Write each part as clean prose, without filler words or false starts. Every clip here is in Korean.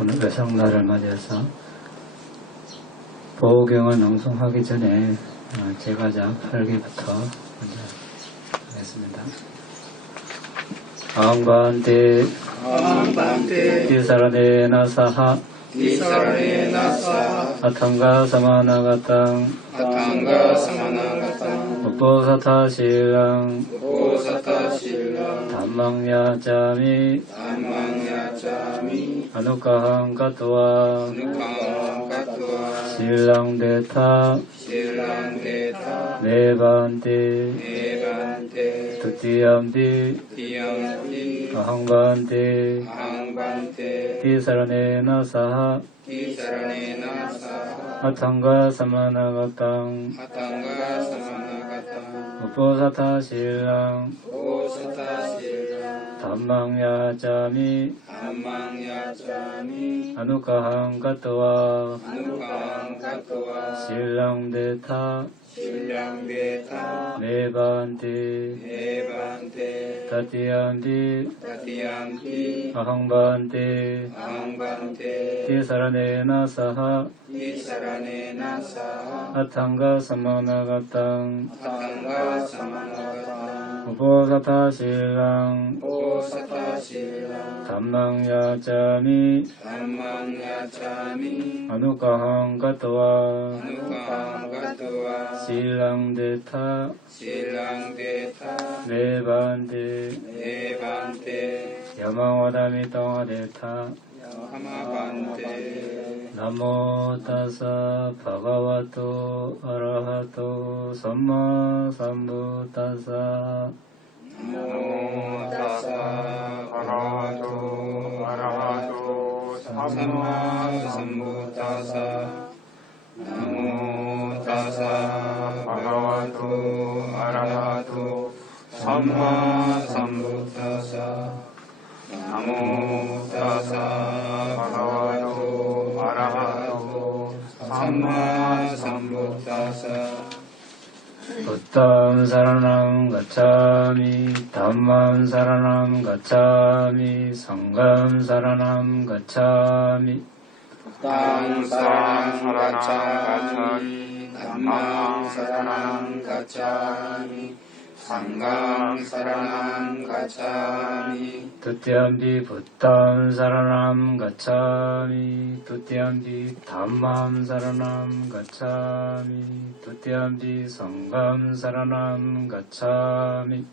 오늘 외상날을 맞이해서 보호경을 낭송하기 전에 제가자 8기부터 먼저 하겠습니다. 앙반테 디사라네 나사하 아탕가 사마나가땅 우포사타 실랑 담망야자미 아누카항 가토와 실랑데타 네반테 투티암디 아항반테 티사라네 나사하 아탕가 사마나가땅 우포사타 실랑 담망야자미 아누카항 가토와 실랑데타 네반테 타티암디 아항반테 티사라네 나사하 아탕가 사마나가땅 우포사타 실랑 담망야자미 아누카항 가토와 실랑데타 네반테 야마와다미 땅아데타 나모 타사 바가와토 아라하토 삼마 삼부타사 나모 타사 바가와토 아라하토 삼마 삼부타사 나모 타사 바가와토 아라하토 삼마 삼부타사 나모 타사 바가와토 아라하토 삼마 삼부타사 부tam 사라남 가차미 담맘 사라남 가차미 상감 사라남 가차미 부tam 사라남 가차미 담맘 사라남 가차미 상감 사라남 가차미 두티암비 부tam 사라남 가차미 두티암비 담맘 사라남 가차미 두티암비 상감 사라남 가차미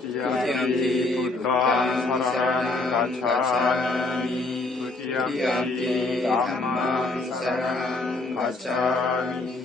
두티암비 부tam 사라남 가차미 두티암비 담맘 사라남 가차미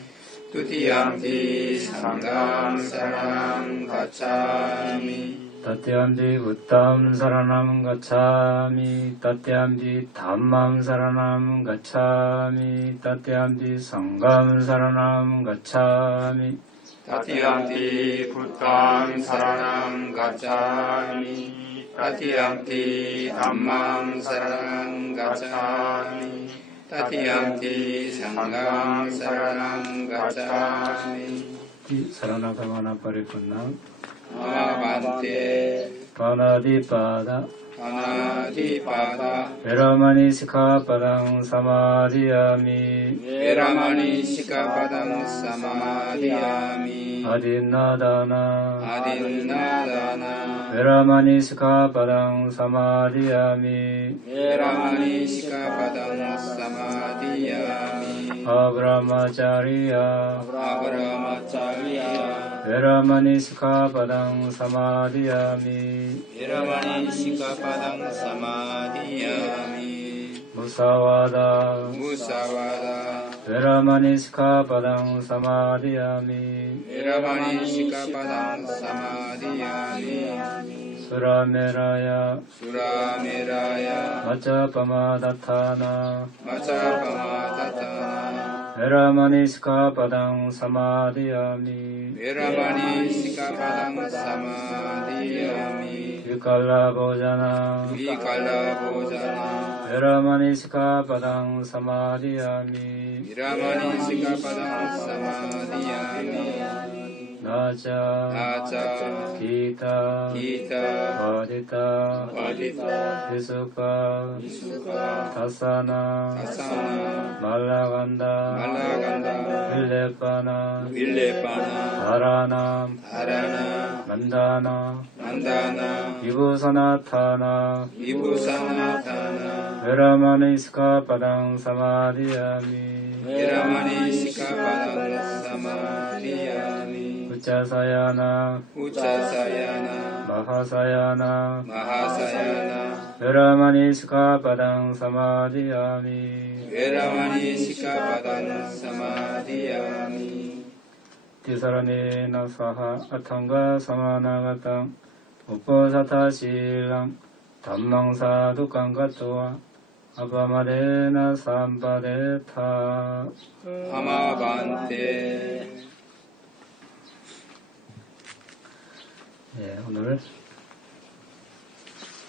두티암피 상감 사라남 가차미 따띠암비 부tam 사라남 가차미 따띠암비 담맘 사라남 가차미 따띠암비 상감 사라남 가차미 따띠암피 부tam 사라남 가차미 따띠암피 담맘 사라남 가차미 따띠암피 상감 사라남 가차미 사라나가마나 파리푸나 아반테 파나디파다 파나디파다 베라마니 시카파당 사마디야미 베라마니 시카파당 사마디야미 아딘나다나 아딘나다나 베라마니 시카파당 사마디야미 베라마니 시카파당 사마디야미 아브라마차리야 아브라마차리야 베라마니 시카파당 사마디야미 베라마니 시카파당 사마디야미 무사와다 무사와다 베라마니 시카파당 사마디야미 베라마니 시카파당 사마디야미 수라메라야 수라메라야 마차파마다타나 마차파마타타나 베라마니 시카파당 사마디야미 베라마니 시카파당 사마디야미 위칼라보자나 위칼라보자나 베라마니 시카파당 사마디야미 베라마니 시카파당 사마디야미 나자 나자 기타 기타 와디타 와디타 비수카 비수카 다사나 다사나 말라간다 말라간다 윌레파나 윌레파나 다라나 다라나 만다나 만다나 비부사나타나 비부사나타나 베라마니스카 바당 사마디야미 베라마니 시카바당 사마디야미 우짜사야나 우차사야나 마하사야나 마하사야나 베라마니스카 바당 사마디야미 베라마니 시카바당 사마디야미 티사라네나 사하 아탕가 사마나가탕 우포사타실랑 담망사두깡가토와 아바마레나 삼바데타 하마반테. 예, 오늘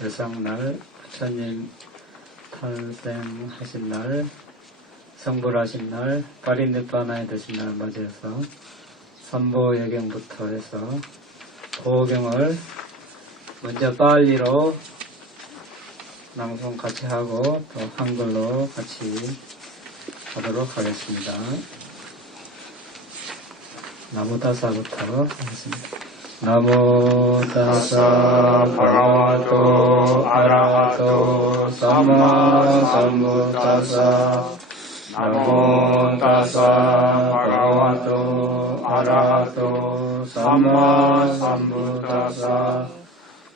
열상날 부처님 탄생하신 날, 성불하신 날, 파리니바나에 드신 날 맞이해서 삼보예경부터 해서 보경을 먼저 빨리로 낭송 같이 하고 또 한글로 같이 하도록 하겠습니다. 나무다사부터 하겠습니다. 나무다사 바가와토 아라하토 삼마 삼부다사 나무다사 바가와토 아라하토 삼마 삼부다사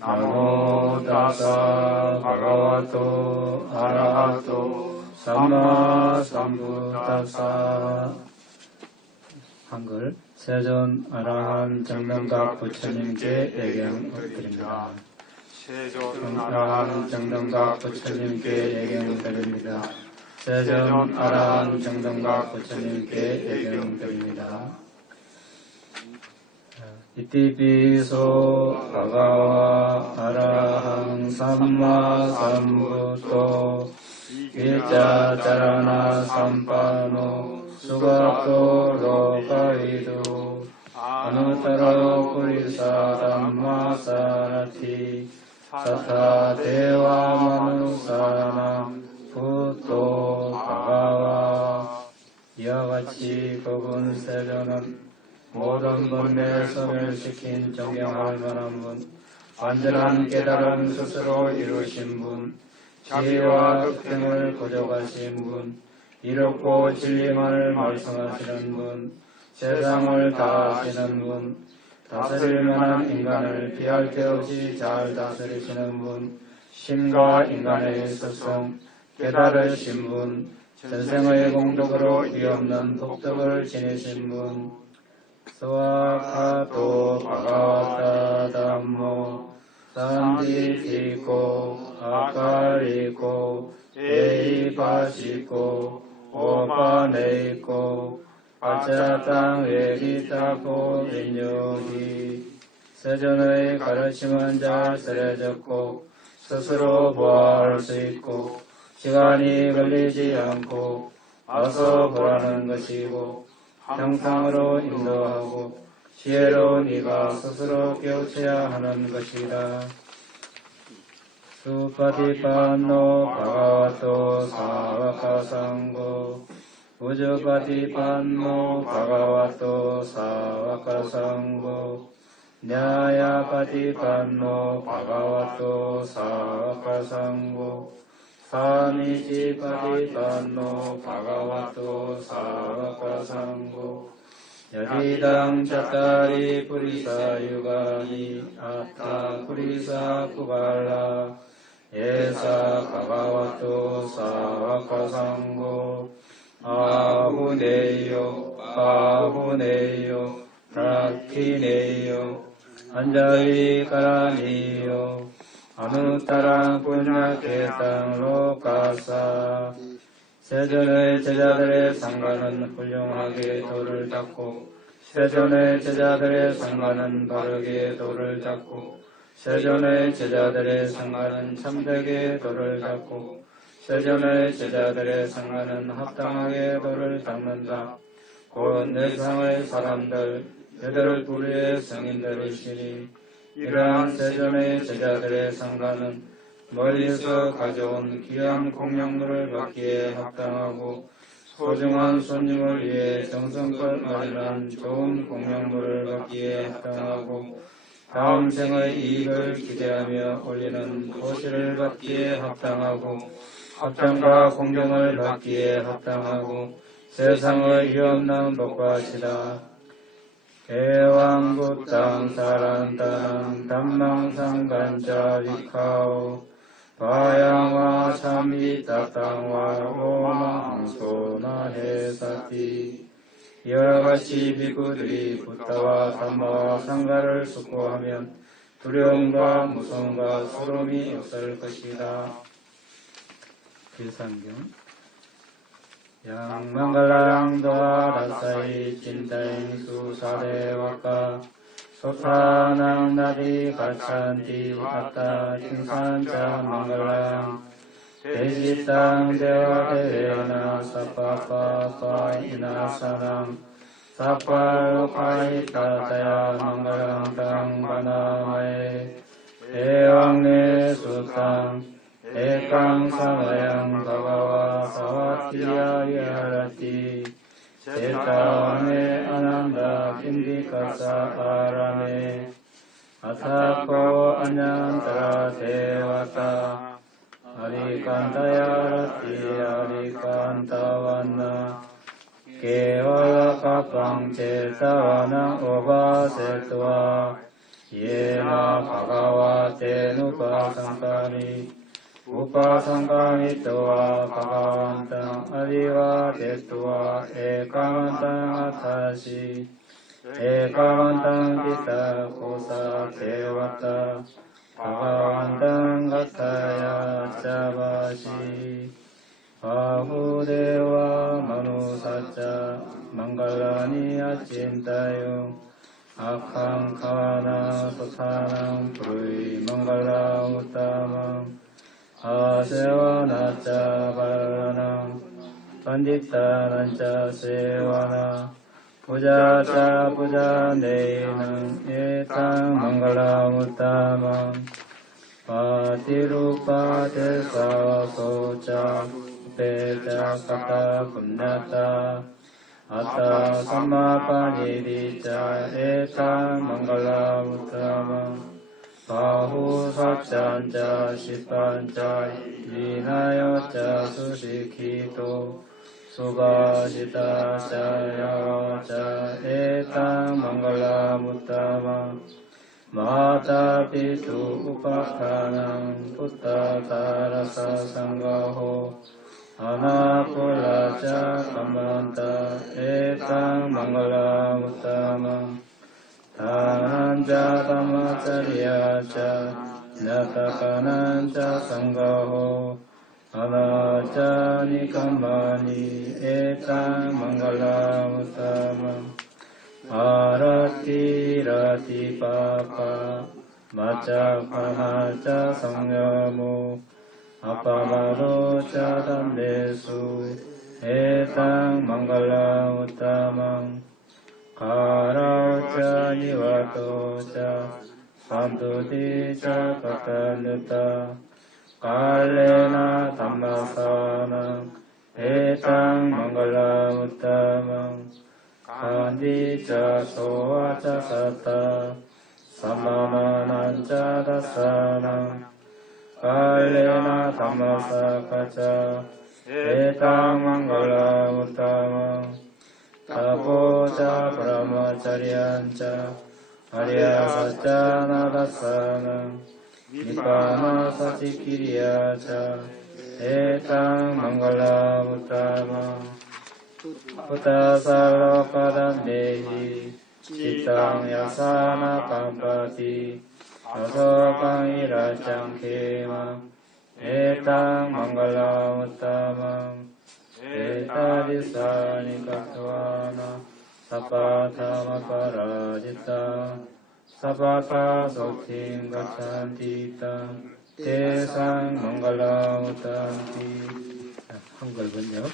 나무다사 바가와토 아라하토 삼마 삼부다사. 한글 세존 아라한 정명각 부처님께 예경 드립니다. 세존 아라한 정명각 부처님께 예경 드립니다. 세존 아라한 정명각 부처님께 예경 드립니다. 이티피소 바가와 아라항 삼마 삼부토 일자자라나 삼파노 수가토 로가이도 아누타로 purisā dhamma sarati sattha deva manusānam 부토 바가와. 이와 같이 그분 세존은 모든 번뇌 소멸시킨 존경할 만한 분, 완전한 깨달음 스스로 이루신 분, 지혜와 흑등을 고족하신 분, 이롭고 진리만을 말씀하시는 분, 세상을 다하시는 분, 다스릴 만한 인간을 피할 데 없이 잘 다스리시는 분, 신과 인간의 스승, 깨달으신 분, 전생의 공덕으로 이없는 복덕을 지니신 분, 스와카토 바가와타 담모 산디티코 아카리코 에이바시코 오바네이코 아차땅 에기타코 인요히. 세존의 가르침은 잘 스레졌고 스스로 보아할 수 있고 시간이 걸리지 않고 와서 보라는 것이고 형상으로 인도하고 지혜로 네가 스스로 깨우쳐야 하는 것이다. 수파티판노 바가와토 사와카상고 우주파티판노 바가와토 사와카상고 냐야파티판노 바가와토 사와카상고 사미지파티판노 바가와토 사와카상고 여디당 차타리 purisā yugāni 아타 purisā kubalā 예사 바가와토 사와카상고 아후네요 아후네요 라키네요 안자위 가라니요 아누타랑 분야케당 로카사. 세존의 제자들의 상가는 훌륭하게 도를 닦고 세존의 제자들의 상가는 바르게 도를 닦고 세존의 제자들의 상가는 참되게 도를 닦고 세존의 제자들의 상가는 합당하게 도를 닦는다. 곧 내상의 사람들 여덟 부류의 성인들이시니 이러한 세존의 제자들의 상가는 멀리서 가져온 귀한 공양물을 받기에 합당하고 소중한 손님을 위해 정성껏 마련한 좋은 공양물을 받기에 합당하고 다음 생의 이익을 기대하며 올리는 도시를 받기에 합당하고 합장과 공경을 받기에 합당하고 세상의 유엄난 복과시다. 대왕부땅 사란따랑 담망상간자 리카오 바양와 참비 따땅와 오망소나 해사티. 이와 같이 비구들이 부타와 담마와 상가를 숙고하면 두려움과 무서움과 소름이 없을 것이다. 길상경 양망갈랑 도아라사이 진다잉 수사대와까 소타낭 나디 가찬디 아따 징산자 망갈랑 대지땅 대와대레나 사파파파 이나사랑 사파로파이 따다야 망갈랑 땅바나마에 대왕내 수땅 대강사마양 바가와 사와티야 위하라티 제타왕의 아난다 킨디카사 아라메 아타코 안양따라 대와타 아리칸타야라티 아리칸타완나 케왈라카팡 제타와나 오바세토와 예나 바가와 테누파 상카니 우파상가미토와 바가완땅 아디와 데토와 에카만땅 아타시 에카만땅 기타 고사 대와타 바가완땅 가타야 짜바시 바후대와 마누사자 망갈라니 아찐타용 아캉카나 소타낭 브루이 망갈라 우타망 아세와나짜 발라낭 반디타난짜 세와나 부자자 부자네이낭 에탕 망갈라 우타망 파티루파 데사와소자 베자 카타 군나타 아타 삼마파니리자 에탕 망갈라 우타망 바후사짠자 시판자 리나여자 수시키도 수바시다샤야와자 에탕 망갈라 무타마 마타피투 우파카낭 푸타타라사 상가호 아나폴라자 감만타 에탕 망갈라 무타마 다난자 담마짜리야자 나타카난자 상가호 아나자 니kam마니 에탕 망갈라 무타마 아라티 라티 파파 마짜 파마짜 성녀모 아파마로자 담대수 에탕 망갈라 무타망 가라우자 니와토자 산두디자 카탈루타 칼레나 담마사나 에탕 망갈라 우타망 간디자 소아자 사타 사마나난자 다사나 칼레나 담마사카자 에탕 망갈라 우타망 타보자 브라마차리안자 아리아사자 나다사나 니파나 사치키리야자 에탕 망갈라 무타마 부타살로카단데히 치땅 야사나 깜파티 어서강이라짱케마 에탕 망갈라 무타마 에타리사니 카트와나 사파타마 파라지타 사파타 소팅 가찬티타 대상 망갈라 우탄티. 한글 번역.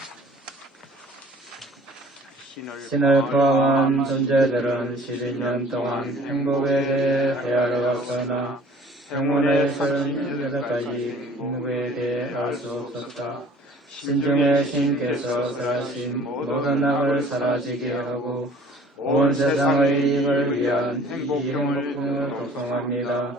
신을 포함한 존재들은 12년 동안 행복에 대해 대화를 왔으나 행운의 38가지 행복에 대해 알 수 없었다. 신중의 신께서 설하신 모든 악을 사라지게 하고 온 세상의 이익을 위한 이 행복을 독송합니다.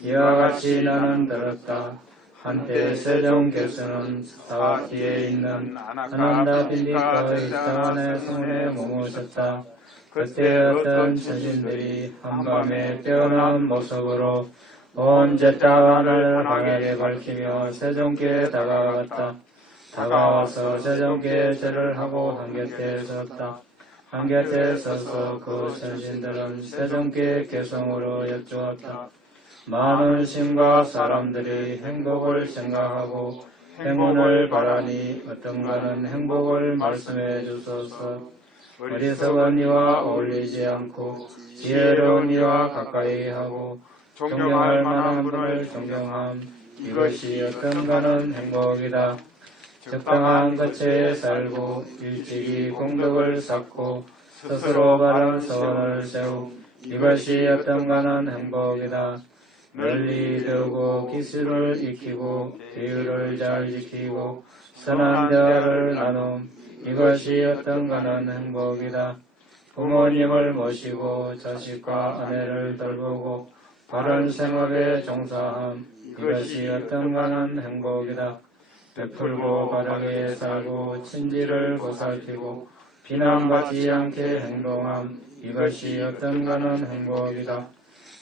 이와 같이 나는 들었다. 한때 세종께서는 사와티에 있는 아난다 빌리퍼의 사원의 성에 머무셨다. 그때 어떤 천신들이 한밤에 뛰어난 모습으로 온 제타관을 방에게 밝히며 세종께 다가왔다. 다가와서 세종께 절을 하고 한곁에 섰다. 한곁에 서서 그 천신들은 세종께 개성으로 여쭈었다. 많은 신과 사람들이 행복을 생각하고 행운을 바라니 어떤가는 행복을 말씀해 주소서. 어리석은 이와 어울리지 않고 지혜로운 이와 가까이 하고 존경할 만한 분을 존경함. 이것이 어떤가는 행복이다. 적당한 거처에 살고 일찍이 공덕을 쌓고 스스로 바른 소원을 세우. 이것이 어떤가는 행복이다. 널리 두고 기술을 익히고 비율을 잘 지키고 선한 대화를 나눔. 이것이 어떤가는 행복이다. 부모님을 모시고 자식과 아내를 돌보고 바른 생업에 종사함. 이것이 어떤가는 행복이다. 베풀고 바르게 살고 친지를 보살피고 비난받지 않게 행동함. 이것이 어떤가는 행복이다.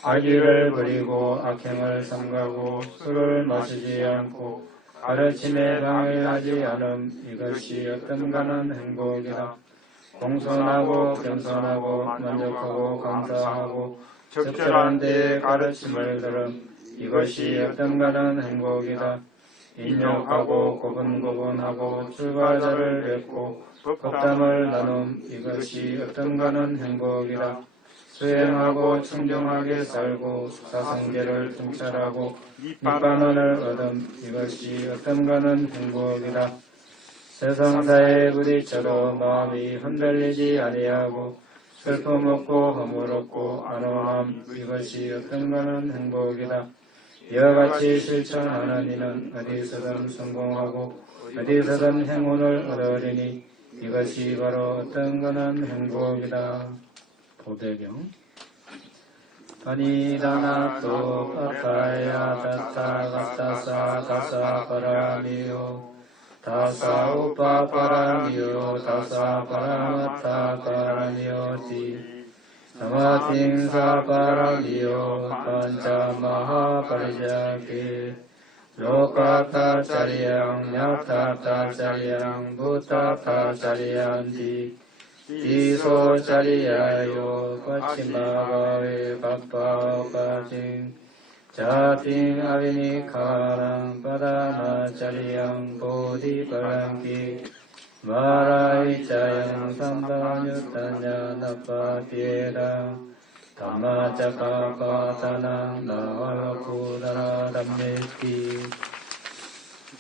악의를 버리고 악행을 삼가고 술을 마시지 않고 가르침에 방해하지 않음. 이것이 어떤가는 행복이다. 공손하고 겸손하고 만족하고 감사하고 적절한 때에 가르침을 들음. 이것이 어떤가는 행복이다. 인욕하고 고분고분하고 출가자를 뵙고 법담을 나눔. 이것이 어떤가는 행복이다. 수행하고 청정하게 살고 사성제를 통찰하고 밑반원을 얻음. 이것이 어떤가는 행복이다. 세상사에 부딪혀도 마음이 흔들리지 아니하고 슬픔 없고 허물 없고 안온함. 이것이 어떤가는 행복이다. 이와 같이 실천하는 이는 어디서든 성공하고 어디서든 행운을 얻으리니 이것이 바로 어떤가는 행복이다. 보배경 아니다나또 파타야 다타가타사 다사파라미요 다사우파파라미요 다사파라마타파라미요티 사마팅사파라미요 판자마하파리자케 로카타차리양 냐타타차리양 부타타차리양디 디소차리야요 파치마가웨 바빠오카징 자팅 아비니카랑 바다나차리양 보디바랑기 마라이차양 삼바뉴타냐 나파티에랑 담마자카파타낭 나와쿠다라 담메티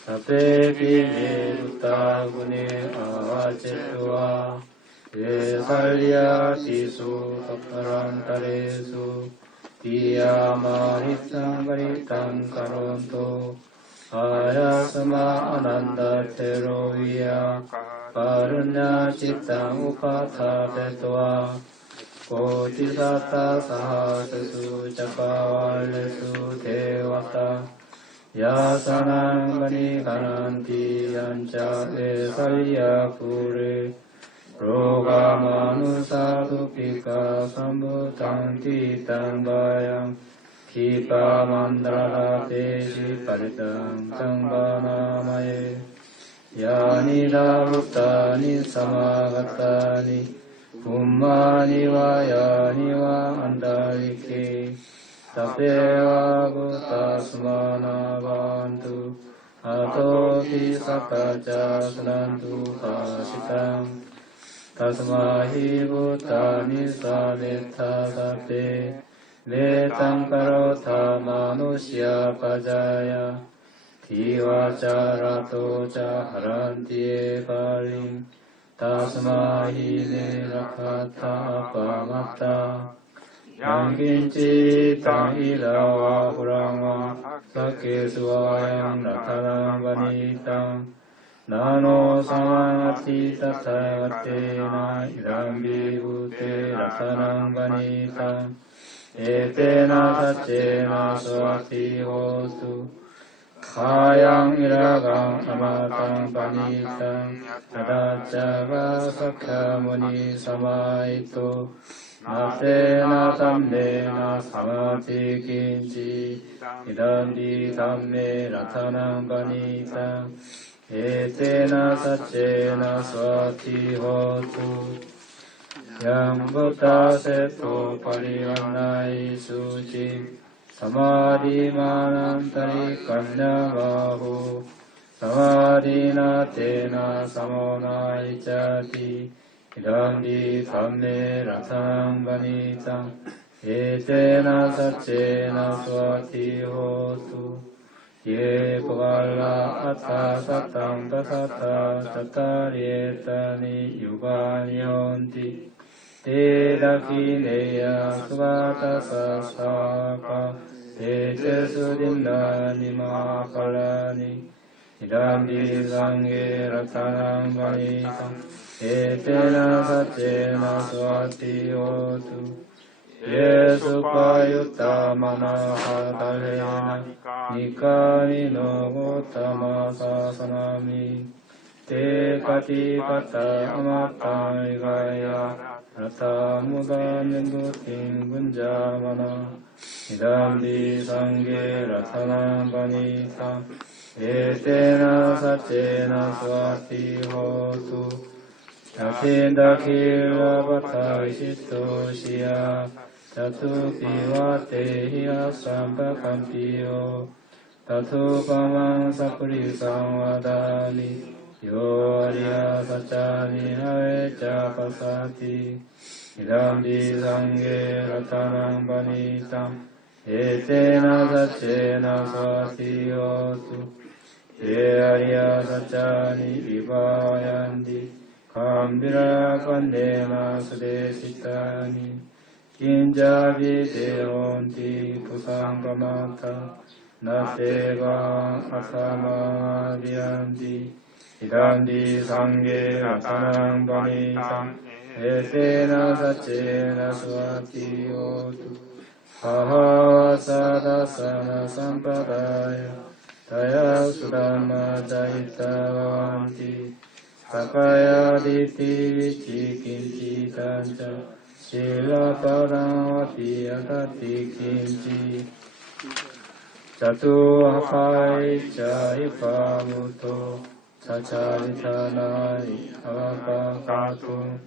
사페비니 루타구니 아와체투와 예살리아 디수 카파란타레수 디야마히상가리탄 카론토 아야스마 아난다 테로위야 파르냐 치땅 우파타 베토아 고티사타 사하세수 자파왈레수 대와타 야사난 가니 가난티 얀자 에살리아 부레 로가마누사두피카 삼부탕티땅바양 기파만드라라 대시 파리땅 땅바나마에 야니다 부타니 사마가타니 분마니와 야니와 안달리케 사페와 부타스마나반투 아토피사카자 스난투 파시땅 타스마히 부타니 사메타사페 네땅카로타 마누시아 파자야 디와자라토자 하란티에 발림 tasma hine rakata apamata yang kinci tang ilawa purama sake suayang ratanang vanitang nano samangati tatayatena idam vibhute ratanang vanitang etena sacena swati hotu kayang iragang amatang panitang tadacaga sakya muni samaito natena tammena samati kinci idam di tamme ratanang panitang etena sacena swati hotu yang buddha seto parivannai suci samadhi manantari kanya bahu samadhi na tena samonai jati idam di tamme ratanang vanitang etena sacena swati hotu ye pavalla atta sattam tasata tatarietani yugani honti te dakineya suvata sasaka te te sudimnani makalani idam di sanghe ratanang vanitang etena sacena swati hotu ye supayutta manaha dalena nikani no gotama sasanami te kati kata amata igaya rata muda nendutin gunjamana idam di sanghe ratanang vanitang etena sacena swati hotu yatinda kila bata ishito shiya tatu piwa te hiya samba kampiyo tatu pamang sapuri samwadani yo ariya sacani haveca pasati idam di sanghe ratanang vanitang etena sacena swati hotu ye ariya sacani vibhayanti kambira pandena sudesitani kinja videonti pusangamata naseva asamadhyanti idam di sanghe ratanang vanitang etena sacena swati hotu ahavasadasana sampadaya taya sudama jayita bhavanti sakaya diti vici kinci tanca sila padang vapi atati kinci jatu hapai jaipa muto cacarithanai avapakatum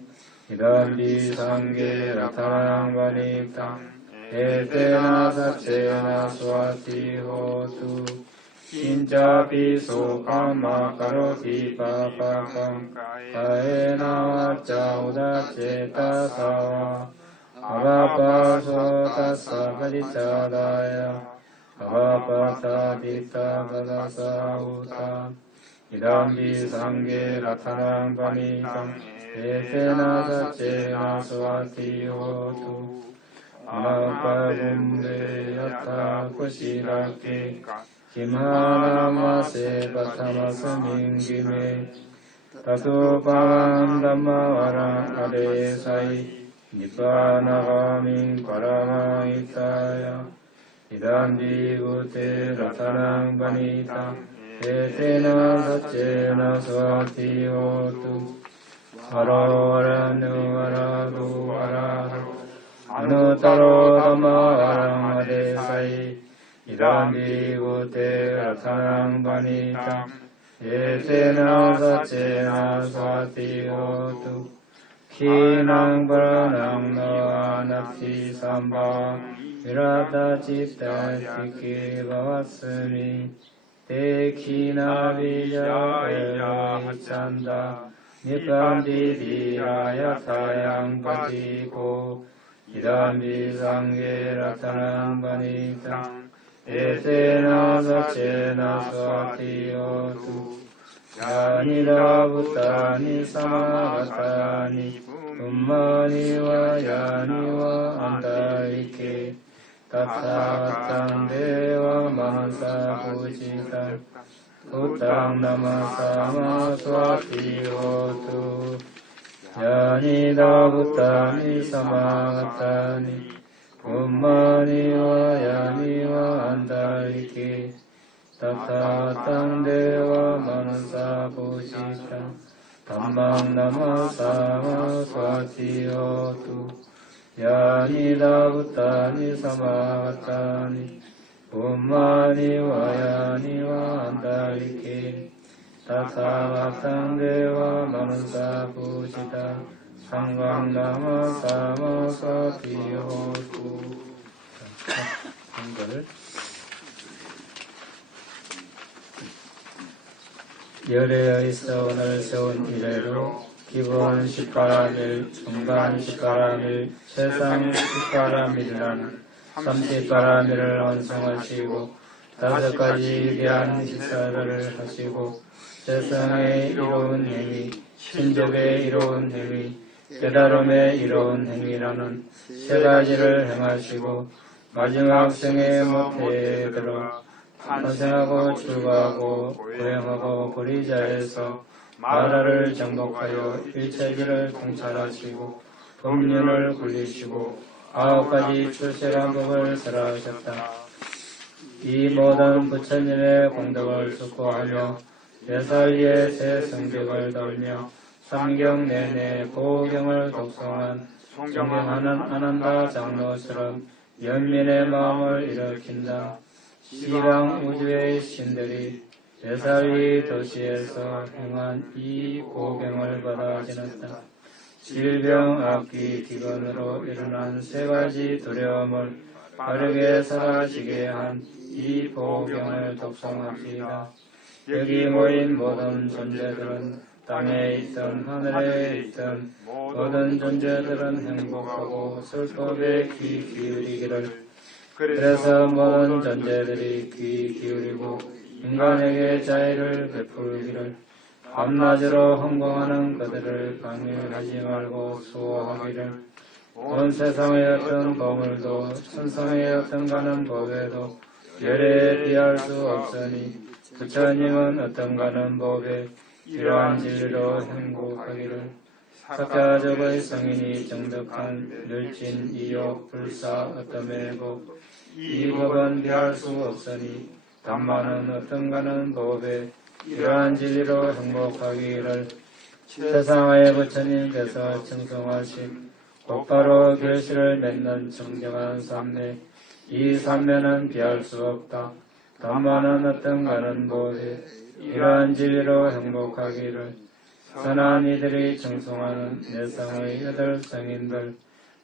idam di sanghe ratanang vanitang etena sacena swati hotu kinca piso kama karoti papakam kaena vaca udaceta sawa avapaso tassa padicadaya avapatadita padasa uta idam di sanghe ratanang vanitang etena sacena swati hotu apabumbe yata kushirake Kimanamase patamasamingime Tato param dhammavaram adesai Nippanagamin paramaitaya Idam vibhute ratanang vanitang etena sacena swati hotu Haro aranu aradu aradu Anutaro dhammavaram adesai idam vibhute ratanang vanitang etena sacena swati hotu khinang paranang no anapti sambha virata citta tike bhavasmi te khina vijaya chanda nipandi dhyaya thayang patiko idam visanghe ratanang vanitang etena sacena swati hotu 야니다 부타니 사마가타니 분마니와 야니와 안달리케 타타탕 데와 만사 부지다 부탕 나마사마 스와티호투 야니다 부타니 사마가타니 분마니와 야니와 안달리케 타타탕 데와 만사 부지다 담망 나마사마 스와티호투 야니다 부타니 사마가타니 분마니와 야니와 안달리케 타타탕 데와 만사 부지다 상광나마사마 스와티호투. 한글 열애의 서원을 세운 이래로 기본 18암일, 중간 18암일, 최상 18암일이라는 30바람일을 완성하시고 5가지 위대한 식사들을 하시고 세상의 이로운 행위, 신적의 이로운 행위, 깨달음의 이로운 행위라는 3가지를 행하시고 마지막 생의 모태에 들어 탄생하고 출가하고 고행하고 보리자에서 마라를 정복하여 일체지를 통찰하시고 법륜을 굴리시고 9가지 출세한 법을 설하셨다. 이 모든 부처님의 공덕을 숙고하며 4살리의 새 성벽을 돌며 3경 내내 보경을 독송한 존경하는 아난다 장로처럼 연민의 마음을 일으킨다. 시방 우주의 신들이 4살리 도시에서 행한 이 보경을 받아 지냈다. 질병, 악귀, 기근으로 일어난 3가지 두려움을 빠르게 사라지게 한 이 보경을 독송합시다. 여기 모인 모든 존재들은 땅에 있든 하늘에 있든 모든 존재들은 행복하고 슬픔에 귀 기울이기를. 그래서 모든 존재들이 귀 기울이고 인간에게 자애를 베풀기를. 밤낮으로 헌공하는 그들을 강요하지 말고 수호하기를. 온 세상의 어떤 보물도 천상의 어떤 가는 법에도 열애에 비할 수 없으니 부처님은 어떤 가는 법에 이러한 진리로 행복하기를. 사자적의 성인이 정덕한 멸진, 이욕, 불사, 어떤 법, 이 법은 비할 수 없으니 단만은 어떤 가는 법에 이러한 진리로 행복하기를. 세상의 부처님께서 청송하신 곧바로 결실을 맺는 정정한 삼매, 이 삼매는 비할 수 없다. 단만은 어떤 가는 법에 이러한 진리로 행복하기를. 선한 이들이 청송하는 내상의 8성인들,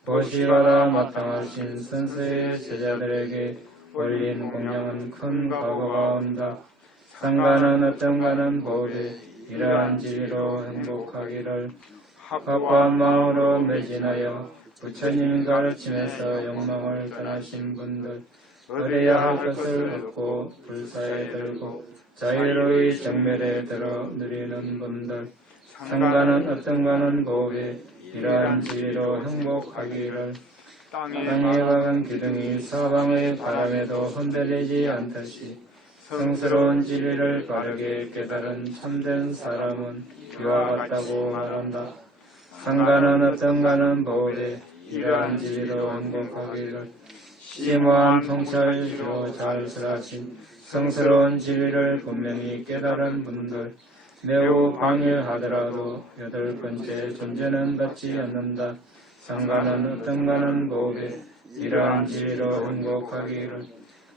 보시와라 마땅하신 선세의 제자들에게 올린 공양은 큰 과거가 온다. 상가는 어떤 가는 법에 이러한 진리로 행복하기를. 합법한 마음으로 매진하여 부처님 가르침에서 욕망을 떠나신 분들, 얻어야 할 것을 얻고 불사에 들고 자유로이 정멸에 들어 누리는 분들, 상가는 어떤 가는 법에 이러한 진리로 행복하기를. 땅에 박은 기둥이 사방의 바람에도 흔들리지 않듯이 성스러운 진리를 바르게 깨달은 참된 사람은 이와 같다고 말한다. 상가는 어떤 가는 법에 이러한 진리로 행복하기를. 심오한 통찰로 잘 설하신 성스러운 진리를 분명히 깨달은 분들, 매우 방일하더라도 8번째 존재는 받지 않는다. 상가는 어떤 가는 법에 이러한 진리로 행복하기를.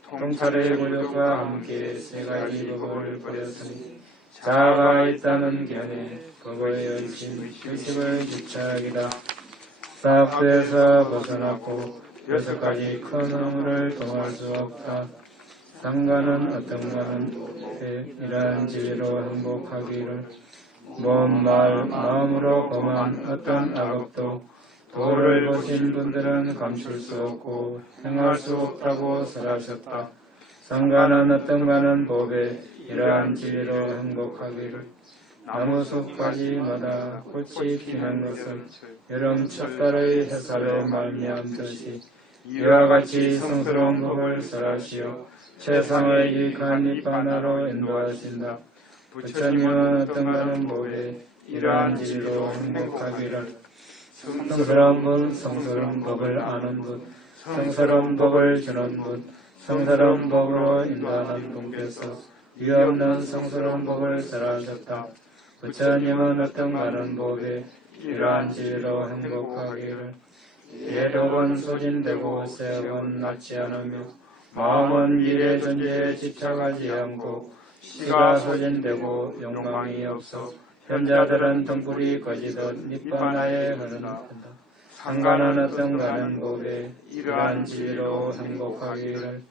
통찰의 구조과 함께 3가지 법을 버렸으니 자아가 있다는 견해 법의 열심, 의식을 주착이다. 사업에서 벗어났고 6가지 큰 허물을 통할 수 없다. 상가는 어떤 가는 이러한 진리로 행복하기를. 몸, 말, 마음으로 범한 어떤 악업도 도를 보신 분들은 감출 수 없고 행할 수 없다고 설하셨다. 상가는 어떤 가는 법에 이러한 진리로 행복하기를. 나무숲가지마다 꽃이 피는 것은 여름 첫달의 햇살에 말미암듯이 이와 같이 성스러운 법을 설하시어 최상의 유익한 잎하나로 인도하신다. 부처님은 어떤가는 법에 이러한 진리로 행복하기를 성스러운 분, 성스러운 법을 아는 분, 성스러운 법을 주는 분, 성스러운 법으로 인도하는 분께서 위없는 성스러운 법을 설하셨다. 부처님은 어떤가는 법에 이러한 진리로 행복하기를 예력은 소진되고 세력은 낫지 않으며 마음은 미래 존재에 집착하지 않고 시가 소진되고 욕망이 없어 현자들은 등불이 거지듯 니bbāna에 흐른다. 상가는 어떤가는 법에 이러한 진리로 행복하기를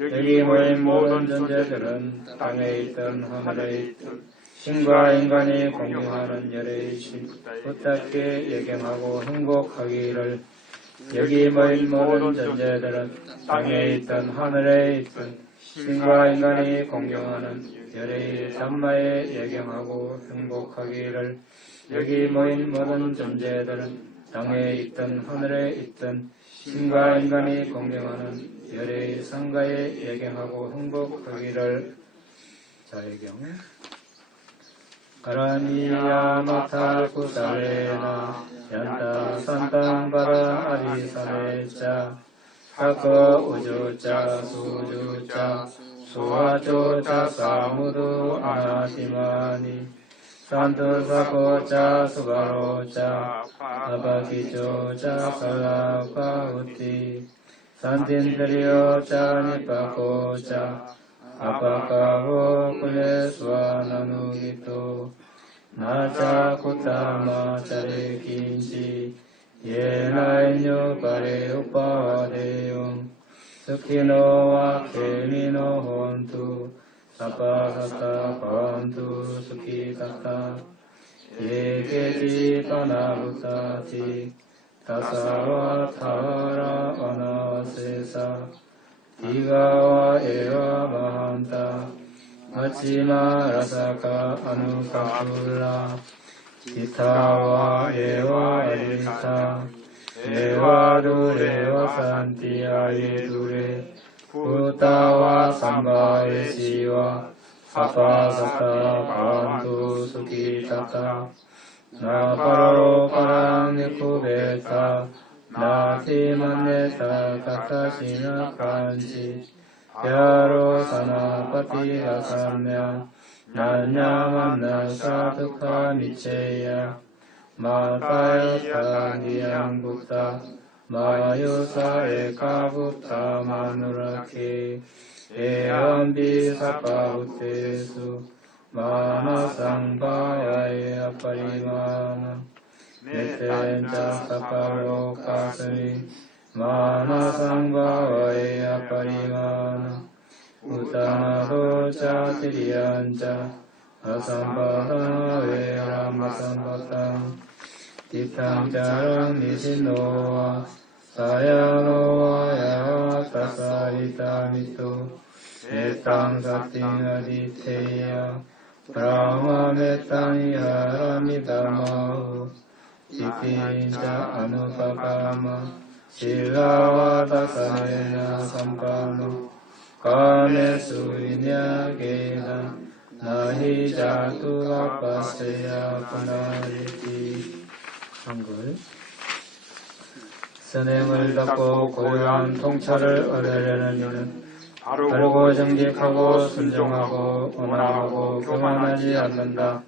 여기 모인 모든 존재들은 땅에 있든 하늘에 있든 신과 인간이 공유하는 열애의 신 부탁께 예경하고 행복하기를 여기 모인 모든 존재들은 땅에 있든 하늘에 있든 신과 인간이 공경하는 열애의 참마에 예경하고 행복하기를 여기 모인 모든 존재들은 땅에 있든 하늘에 있든 신과 인간이 공경하는 열애의 상가에 예경하고 행복하기를. 자예경 가라니야 마타 구살레나 얀타 산땅 바라 아리사레자 사커 우주자 수주자 수화조자 사무두 아나티마니 산투사코자 수바로자 아바기조자 살라파우티 산틴드리오자 니파코자 아바카고 쿨레스와나누기토 나자 쿠타마 자레긴지 예나인요 바레 우파와데용 스키노와 케미노 혼투 사파사타 바완투 스키타타 예게지 파나부타티 타사와 타라 아나세사 디가와 에와 마한타 마치마 라사카 아누카툴라 기타와 에와 에리타 에와 두레와 산티아 예두레 부타와 삼바에 시와 사파사타 바완투 수키타타 나파로 파랑니쿠베타 나티만네타 카타시나 칸지 야로 사나파티가 삼냐 나냐만나 사두카 미체야 마타요타 니양부타 마요사 에카부타 마누라케 에암비 사파우테수 마나상바야에 아파리마나 메텐자 사파로 가스미 마나상바와에 아파리마나 우타나도 자티리안자 아삼바타웨 라마삼바탕 티탕자랑 니시노와 사야노와 야와 타사리타미토 에탕 사팅아디테야 브라마메탕이하라미다마우 티틴자 아누파카마 실라와 다사네나 삼파노 카메수이냐게나 나히자투 아파세야 파나리티. 한글 선행을 닦고 고요한 통찰을 얻으려는 이는 바르고 정직하고 순종하고 온화하고 교만하지 않는다.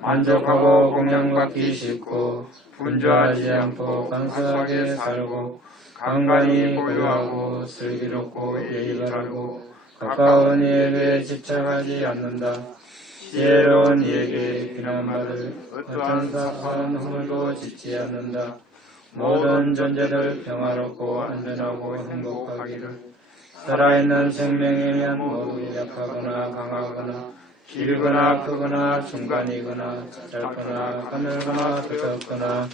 만족하고 공양받기 쉽고 분주하지 않고 간소하게 살고 강간이 고요하고 슬기롭고 예의 바르고 가까운 이에게 집착하지 않는다. 지혜로운 이에게 비난받을 어떤 사소한 허물도 짓지 않는다. 모든 존재들 평화롭고 안전하고 행복하기를. 살아있는 생명이면 모두 약하거나 강하거나 길거나 크거나 중간이거나 짧거나 가늘거나 두껍거나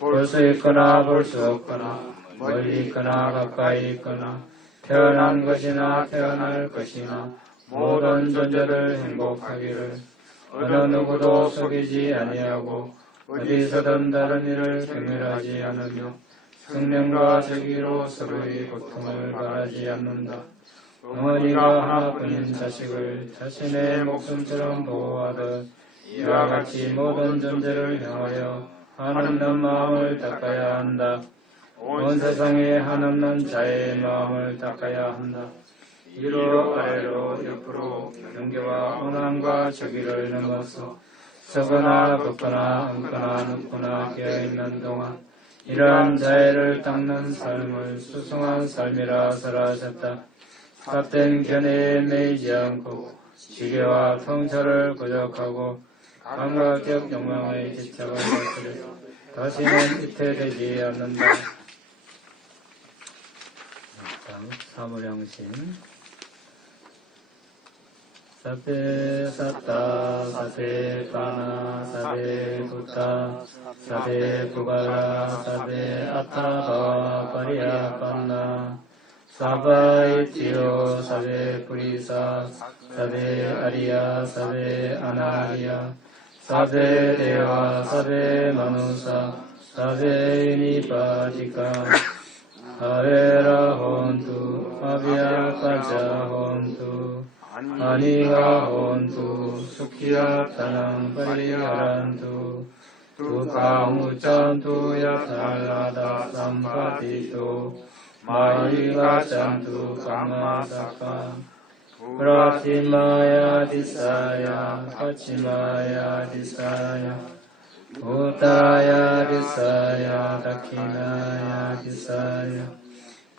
볼 수 있거나 볼 수 없거나 멀리 있거나 가까이 있거나 태어난 것이나 태어날 것이나 모든 존재들 행복하기를. 어느 누구도 속이지 아니하고 어디서든 다른 일을 경멸하지 않으며 성령과 정의로 서로의 고통을 바라지 않는다. 어머니가 하나뿐인 자식을 자신의 목숨처럼 보호하듯 이와 같이 모든 존재를 향하여 한없는 마음을 닦아야 한다. 온 세상에 한없는 자애의 마음을 닦아야 한다. 위로 아래로 옆으로 경계와 원함과 저기를 넘어서 서거나 걷거나 앉거나 눕거나 깨어있는 동안 이러한 자애를 닦는 삶을 수승한 삶이라 설하셨다. 값된 견해에 매이지 않고 지혜와 통찰을 부족하고 감각적 욕망의 집착을 거스려 다시는 이태되지 않는다. 다음 사무량심. 사베 사타 사베 바나 사베 부타 사베 부발라 사베 아타바 파리야 판나 사바이티오 사베 프리사 사베 아리야 사베 아나리야 사베 데와 사베 마누사 사베 니파지카 아베라 혼투 아비야 파자 혼투 아니가 혼투 수키야 타낭 파리하란투 두카무짠투 야탈라다 삼파티토 마이가 짠투 까마사카 프라티마야 디사야 파치마야 디사야 우타야 디사야 다키나야 디사야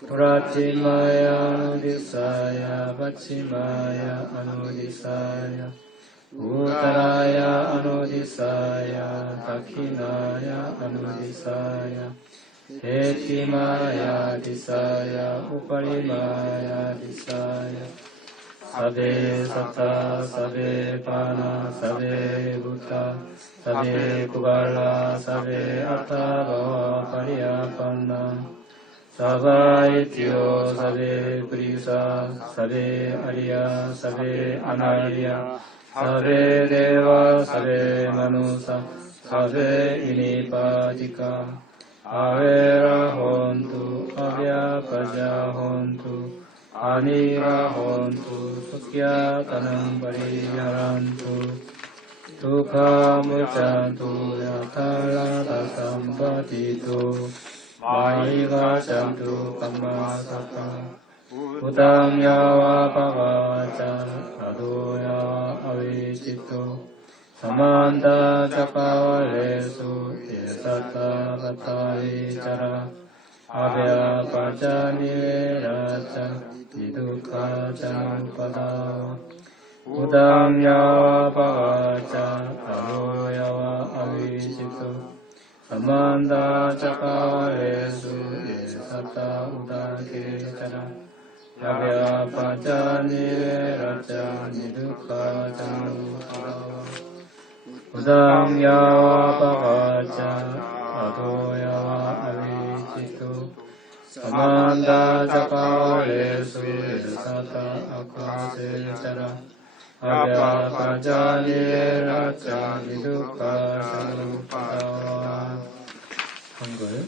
프라티마야 아누디사야 파치마야 아누디사야 우타라야 아누디사야 다키나야 아누디사야 에티마야 디사야 우파리마야 디사야 사베 사타 사베 바나 사베 부타 사베 구발라 사베 아타바 파리야 판나 사바이티오 사베 프리사 사베 아리야 사베 아나리야 사베 데와 사베 마누사 사베 이니파지카 아베라 혼투 아비야 파자 혼투 아니라 혼투 수키야 타는 바리야란투 두카 무짠투 야탈라다 삼바디투 마이가 짠투 감마사카 우당야와 바가자 아도야 아위지토 사만다 자파레수 예사타 바타이자라 아베아 파자니레라자 니두카자 우파다 우당야와 바가자 아도야와 아위지토 사만다 자카레수 예사타 우다케자라 야베아 파자니레라자 니두카자 우파다 우당야와 바가자 아도야와 아위지토 사만다 자카레수 예사타 아카세자라 아베아 파자니레라자 니두카자 우파다. 한글.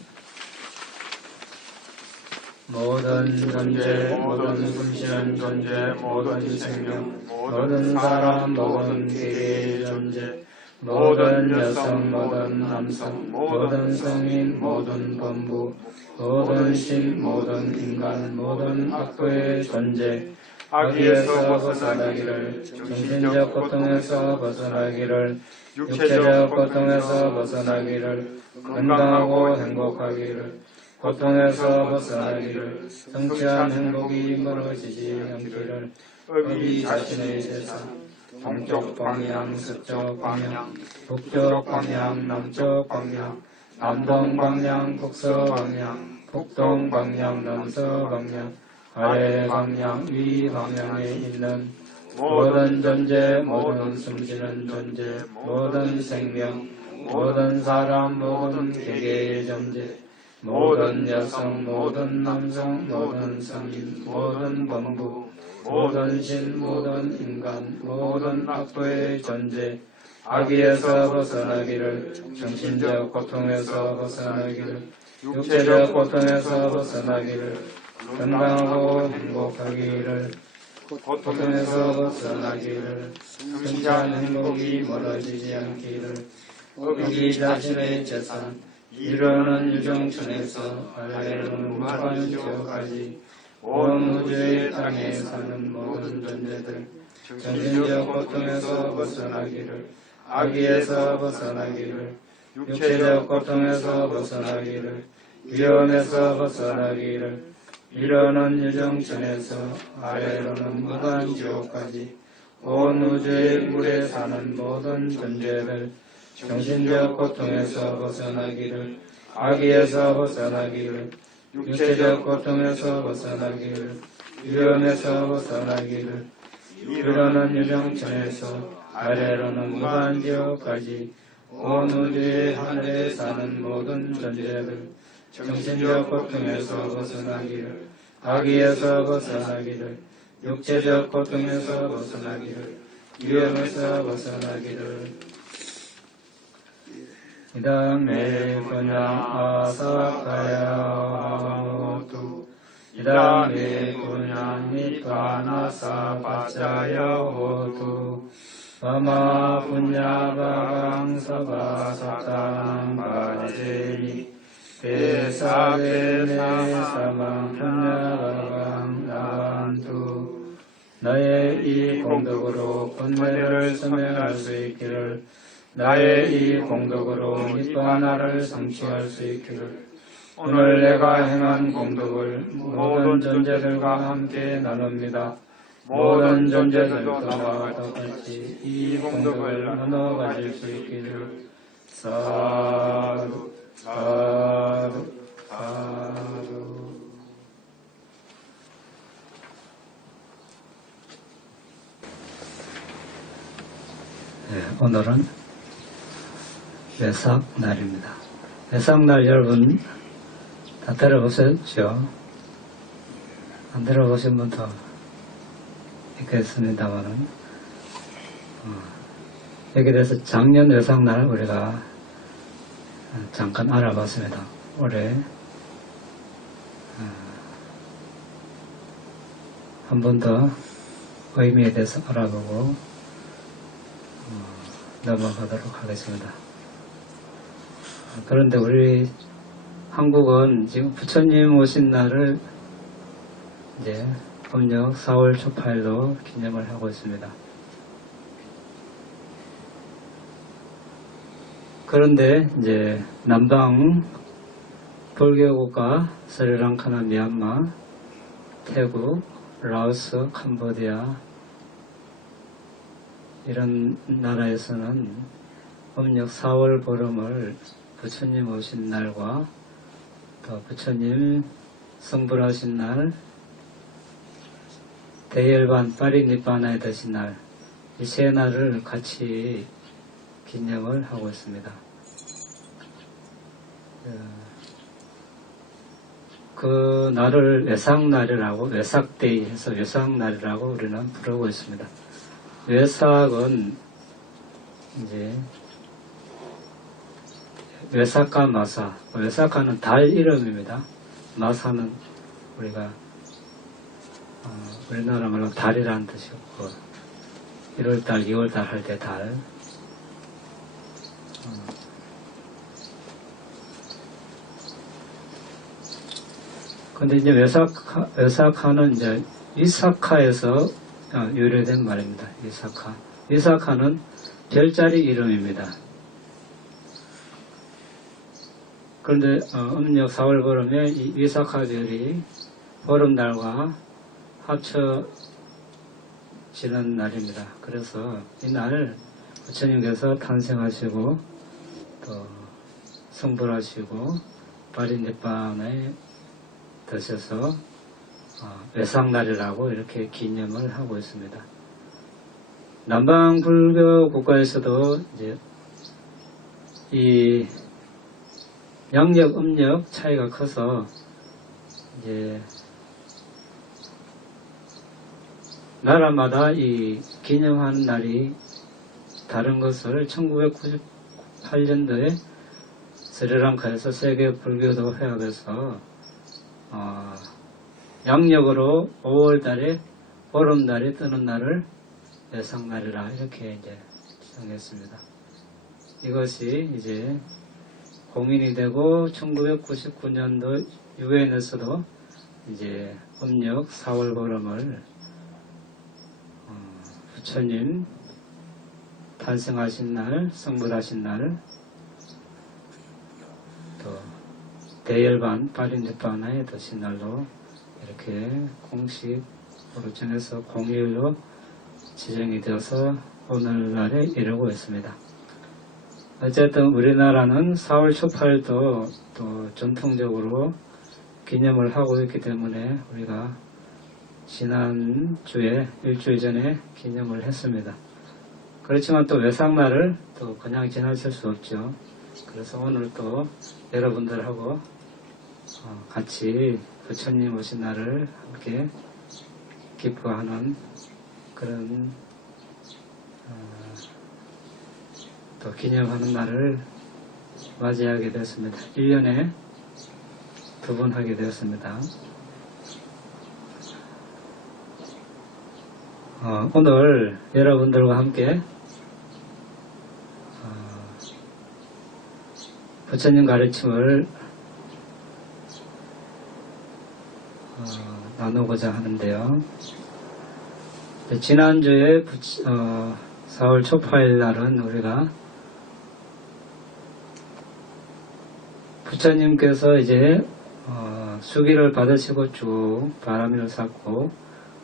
모든 존재, 모든 숨쉬는 존재, 모든 생명, 모든 사람, 모든 개개의 존재, 모든 여성, 모든 남성, 모든 성인, 모든 범부, 모든 신, 모든 인간, 모든 악도의 존재, 악의에서 벗어나기를, 정신적 고통에서 벗어나기를, 육체적 고통에서 벗어나기를, 건강하고 행복하기를, 고통에서 벗어나기를, 성취한 행복이 멀어지지 않기를, 법이 자신의 세상, 동쪽 방향, 서쪽 방향, 북쪽 방향, 남쪽 방향, 남동 방향, 북서 방향, 북동 방향, 남서 방향, 아래 방향, 위 방향에 있는 모든 존재, 모든 숨쉬는 존재, 모든 생명, 모든 사람, 모든 개개의 존재, 모든 여성, 모든 남성, 모든 성인, 모든 범부, 모든 신, 모든 인간, 모든 악도의 존재, 악의에서 벗어나기를, 정신적 고통에서 벗어나기를, 육체적 고통에서 벗어나기를, 건강하고 행복하기를, 고통에서 벗어나기를, 승리한 행복이 멀어지지 않기를, 자기 자신의 재산, 이르는 유정천에서 아래로는 무한지옥까지 온 우주의 땅에 사는 모든 존재들, 정신적 고통에서 벗어나기를, 악의에서 벗어나기를, 육체적 고통에서 벗어나기를, 위험에서 벗어나기를, 이르는 유정천에서 아래로는 무한지옥까지 온 우주의 물에 사는 모든 존재들, 정신적 고통에서 벗어나기를, 악의에서 벗어나기를, 육체적 고통에서 벗어나기를, 위험에서 벗어나기를, 이르는 유정천에서 아래로는 무한지옥까지 온 우주의 하늘에 사는 모든 존재들, 정신적 고통에서 벗어나기를, 악의에서 벗어나기를, 육체적 고통에서 벗어나기를, 위험에서 벗어나기를. 이담에 그냥 아사카야 모두 이담에 그냥 니파나사 바짜야 호두 바마 분야바강 사바사탄 바제니 대사대네 사망 분야바강 나반투. 나의 이 공덕으로 번뇌를 소멸할 수 있기를, 나의 이 공덕으로 니바나를 성취할 수 있기를, 오늘 내가 행한 공덕을 모든 존재들과 함께 나눕니다. 모든 존재들도 나와 똑같이 이 공덕을 나눠 가질 수 있기를. 사두 사두 사두. 오늘은 외삭 날입니다. 외삭 날 여러분 다 들어보셨죠? 안 들어보신 분도 있겠습니다만은, 여기에 대해서 작년 외삭 날 우리가 잠깐 알아봤습니다. 올해 한 번 더 의미에 대해서 알아보고 넘어가도록 하겠습니다. 그런데 우리 한국은 지금 부처님 오신 날을 이제 음력 4월 초파일로 기념을 하고 있습니다. 그런데 이제 남방 불교국가 스리랑카나 미얀마, 태국, 라오스, 캄보디아 이런 나라에서는 음력 4월 보름을 부처님 오신 날과 또 부처님 성불하신 날, 대열반 파리니바나에 되신 날, 이 세 날을 같이 기념을 하고 있습니다. 그 날을 외삭날이라고, 외삭데이 해서 외삭날이라고 우리는 부르고 있습니다. 외삭은 이제 외삭과 마사, 외삭과는 달 이름입니다. 마사는 우리가 우리나라 말로 달이라는 뜻이었고, 1월달, 2월달 할 때 달. 근데 이제 외삭화는 이제 위사카에서 유래된 말입니다. 위사카. 위사카는 별자리 이름입니다. 그런데 음력 4월 보름에 이 위사카 별이 보름날과 합쳐지는 날입니다. 그래서 이날 부처님께서 탄생하시고 또 성불하시고 파리니바나에 드셔서 외삭날이라고 이렇게 기념을 하고 있습니다. 남방 불교 국가에서도 이제 이 양력, 음력 차이가 커서 이제 나라마다 이 기념하는 날이 다른 것을 1998년도에 스리랑카에서 세계 불교도 회합에서 양력으로 5월달에 보름달이 뜨는 날을 외상날이라 이렇게 이제 정했습니다. 이것이 이제 공인이 되고 1999년도 유엔에서도 이제 음력 4월 보름을 부처님 탄생하신 날, 성불하신 날, 또 대열반 파린니파나의 드신 날로 이렇게 공식으로 정해서 공휴일로 지정이 되어서 오늘날에 이르고 있습니다. 어쨌든 우리나라는 4월 초팔도 또 전통적으로 기념을 하고 있기 때문에 우리가 지난주에 일주일 전에 기념을 했습니다. 그렇지만 또 외상날을 또 그냥 지나칠 수 없죠. 그래서 오늘 또 여러분들하고 같이 부처님 오신 날을 함께 기뻐하는 그런 또 기념하는 날을 맞이하게 되었습니다. 1년에 2번 하게 되었습니다. 오늘 여러분들과 함께 부처님 가르침을 나누고자 하는데요. 지난주에 4월 초파일 날은 우리가 부처님께서 이제 수기를 받으시고 쭉 바람을 샀고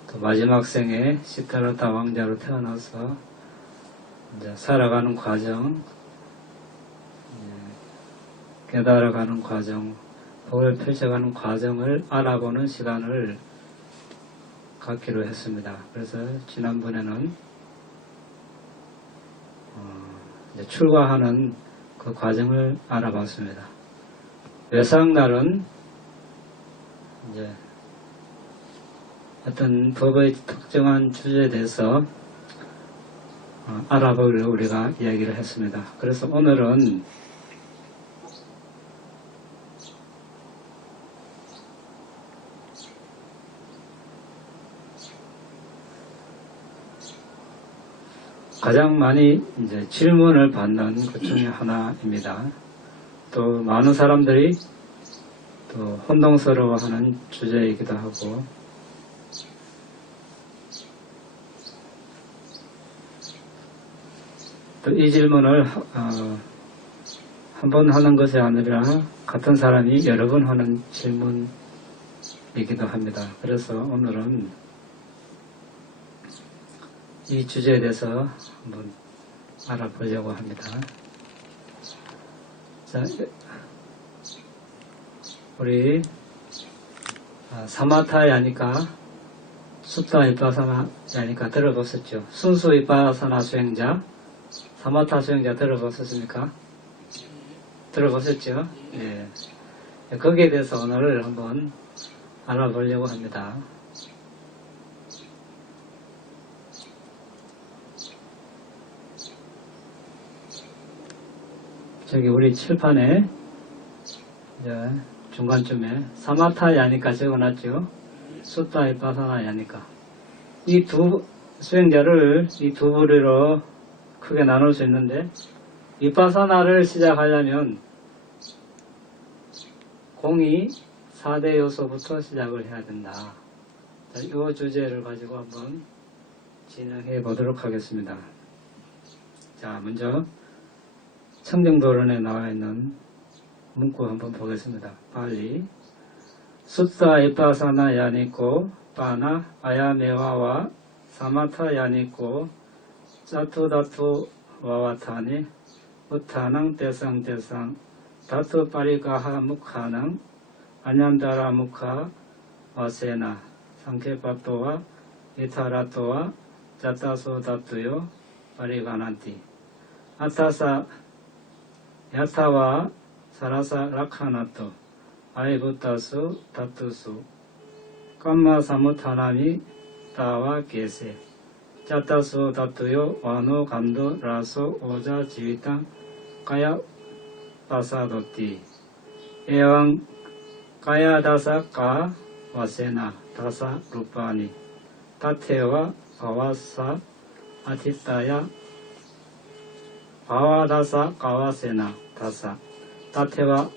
또 마지막 생에 시타르타 왕자로 태어나서 이제 살아가는 과정, 깨달아가는 과정, 법을 펼쳐가는 과정을 알아보는 시간을 갖기로 했습니다. 그래서 지난번에는 이제 출가하는 그 과정을 알아봤습니다. 외상날은 이제 어떤 법의 특정한 주제에 대해서 알아보기로 우리가 이야기를 했습니다. 그래서 오늘은 가장 많이 이제 질문을 받는 것 중에 하나입니다. 또 많은 사람들이 또 혼동스러워하는 주제이기도 하고 또 이 질문을 한 번 하는 것이 아니라 같은 사람이 여러 번 하는 질문이기도 합니다. 그래서 오늘은 이 주제에 대해서 한번 알아보려고 합니다. 자, 우리 사마타 야니까 숫다 이빠사나 야니까 들어보셨죠? 순수 이빠사나 수행자, 사마타 수행자 들어보셨습니까? 들어보셨죠? 예. 거기에 대해서 오늘 한번 알아보려고 합니다. 저기 우리 칠판에 이제 중간쯤에 사마타 야니까 적어놨죠. 숫다 이빠사나 야니까. 이 두 수행자를 이 두 부류로 크게 나눌 수 있는데 이빠사나를 시작하려면 공이 4대 요소부터 시작을 해야 된다. 자, 이 주제를 가지고 한번 진행해 보도록 하겠습니다. 자, 먼저 청정도론에 나와 있는 문구 한번 보겠습니다. 빨리 숫다 이빠사나 야니코 빠나 아야메와와 사마타 야니코 짜투다투 와와타니 우타낭 대상 다투 파리가하 묵하낭 아냠다라 묵하 와세나 상케파토와 이타라토와 자타소 다투요 파리가난티 아타사 야타와 사라사 라카나토 아이부타수 다투수 깜마 사무타나미 타와 게세 짜따수 다투요 와노 감도 라소 오자 지위땅 까야 바사도띠 에왕 까야 다사 까 와세나 다사 루파니 타테와 바와사 아티타야 바와다사 까와세나 다사 타테와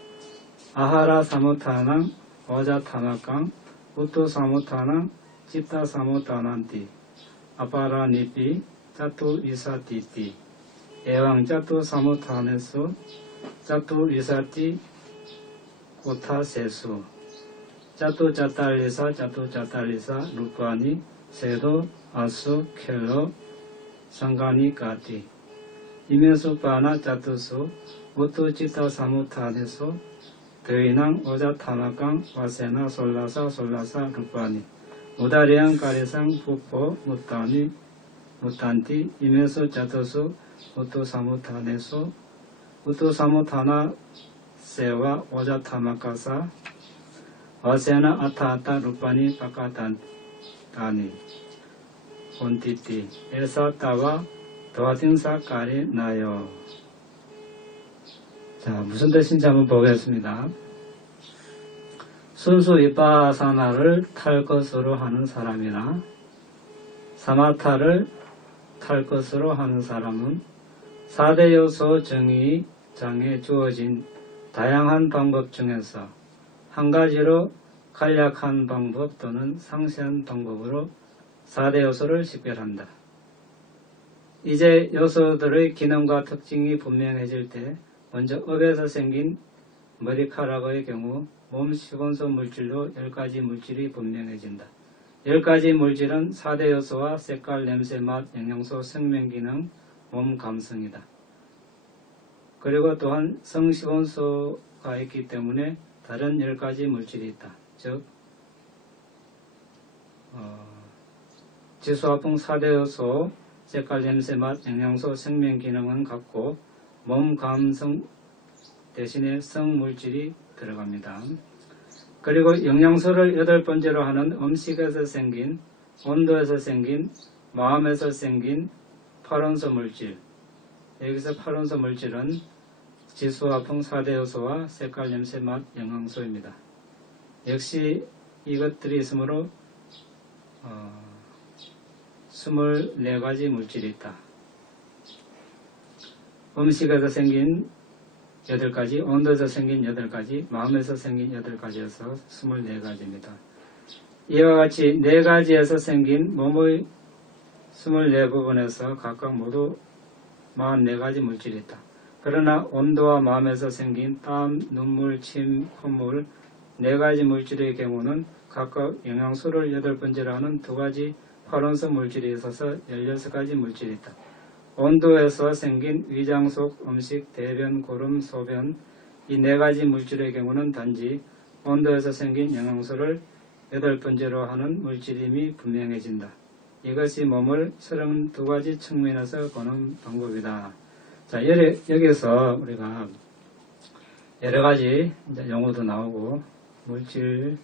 아하라 사무타낭 오자 타마깡 우토 사무타낭 찌타 사무타난띠 아파라 니피 짜투 위사띠띠 에왕 짜투 사무타네수 짜투 위사띠 고타세수 짜투 짜탈리사 짜투 짜탈리사 루파니 세도 아수 켈로 상가니 까띠 이면수 파나 짜투수 우토 찌타 사무타네수 드이낭 오자 타마깡 와세나 솔라사 솔라사 루파니 무다리앙 가리상 푸포 무타니 무탄티 이면수 짜토수 우토 사무타네수 우토 사무타나 세와 오자 타마카사 와세나 아타아타 루파니 파카탄 타니 온티티 에사 타와 도아팅사 까리 나요. 자, 무슨 뜻인지 한번 보겠습니다. 순수 위파사나를 탈 것으로 하는 사람이나 사마타를 탈 것으로 하는 사람은 4대 요소 정의장에 주어진 다양한 방법 중에서 한 가지로 간략한 방법 또는 상세한 방법으로 4대 요소를 식별한다. 이제 요소들의 기능과 특징이 분명해질 때 먼저 업에서 생긴 머리카락의 경우 몸 시원소 물질로 10가지 물질이 분명해진다. 10가지 물질은 4대 요소와 색깔, 냄새, 맛, 영양소, 생명기능, 몸 감성이다. 그리고 또한 성시원소가 있기 때문에 다른 10가지 물질이 있다. 즉 지수화풍 4대 요소, 색깔, 냄새, 맛, 영양소, 생명기능은 같고 몸 감성 대신에 성물질이 들어갑니다. 그리고 영양소를 8번째로 하는 음식에서 생긴, 온도에서 생긴, 마음에서 생긴 파론소 물질. 여기서 파론소 물질은 지수화풍 4대 요소와 색깔, 냄새, 맛, 영양소입니다. 역시 이것들이 있으므로 24가지 물질이 있다. 음식에서 생긴 8가지, 온도에서 생긴 8가지, 마음에서 생긴 8가지여서 24가지입니다. 이와 같이 4가지에서 생긴 몸의 24부분에서 각각 모두 44가지 물질이 있다. 그러나 온도와 마음에서 생긴 땀, 눈물, 침, 콧물 4가지 물질의 경우는 각각 영양소를 8번째로 하는 2가지 파론소 물질이 있어서 16가지 물질이 있다. 온도에서 생긴 위장 속 음식, 대변, 고름, 소변 이 4가지 물질의 경우는 단지 온도에서 생긴 영양소를 8번째로 하는 물질임이 분명해진다. 이것이 몸을 32가지 측면에서 보는 방법이다. 자, 여기서 우리가 여러가지 용어도 나오고 물질들의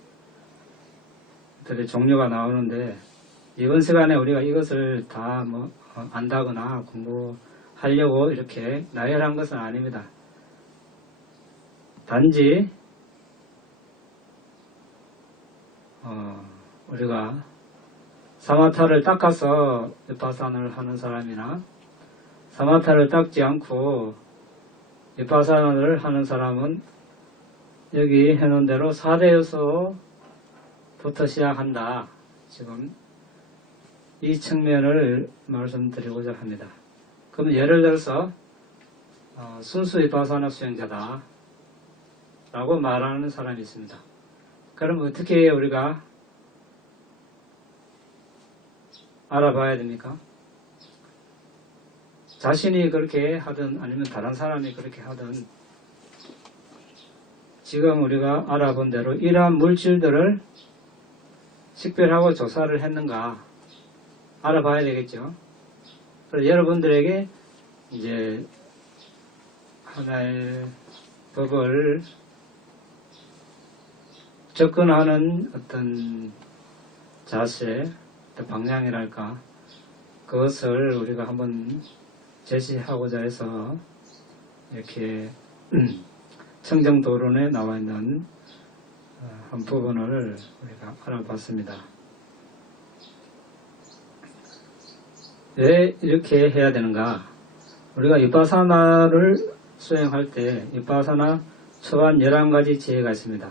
종류가 나오는데 이번 시간에 우리가 이것을 다 안다거나 공부하려고 이렇게 나열한 것은 아닙니다. 단지 우리가 사마타를 닦아서 위파사나를 하는 사람이나 사마타를 닦지 않고 위파사나를 하는 사람은 여기 해놓은 대로 4대 요소부터 시작한다. 지금 이 측면을 말씀드리고자 합니다. 그럼 예를 들어서 순수 위파사나 수행자다 라고 말하는 사람이 있습니다. 그럼 어떻게 우리가 알아봐야 됩니까? 자신이 그렇게 하든 아니면 다른 사람이 그렇게 하든 지금 우리가 알아본 대로 이러한 물질들을 식별하고 조사를 했는가 알아봐야 되겠죠. 그래서 여러분들에게 이제 하나의 법을 접근하는 어떤 자세, 방향이랄까 그것을 우리가 한번 제시하고자 해서 이렇게 청정도론에 나와 있는 한 부분을 우리가 알아봤습니다. 왜 이렇게 해야 되는가? 우리가 위파사나를 수행할 때 위파사나 초반 11가지 지혜가 있습니다.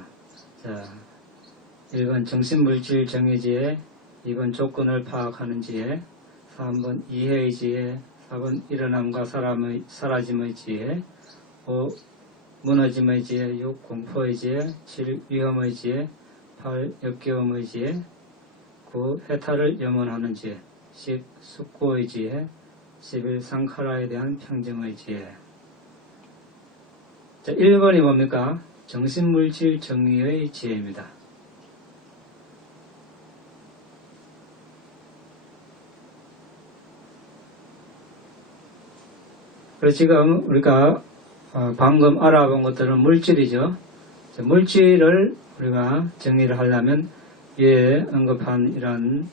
자, 1번 정신물질 정의지혜, 2번 조건을 파악하는 지혜, 3번 이해의 지혜, 4번 일어남과 사라짐의 지혜, 5. 무너짐의 지혜, 6. 공포의 지혜, 7. 위험의 지혜, 8. 역겨움의 지혜, 9. 해탈을 염원하는 지혜, 10. 숙고의 지혜, 11. 상카라에 대한 평정의 지혜. 자, 1번이 뭡니까? 정신물질 정의의 지혜입니다. 그래서 지금 우리가 방금 알아본 것들은 물질이죠. 물질을 우리가 정의를 하려면 위에 언급한 이런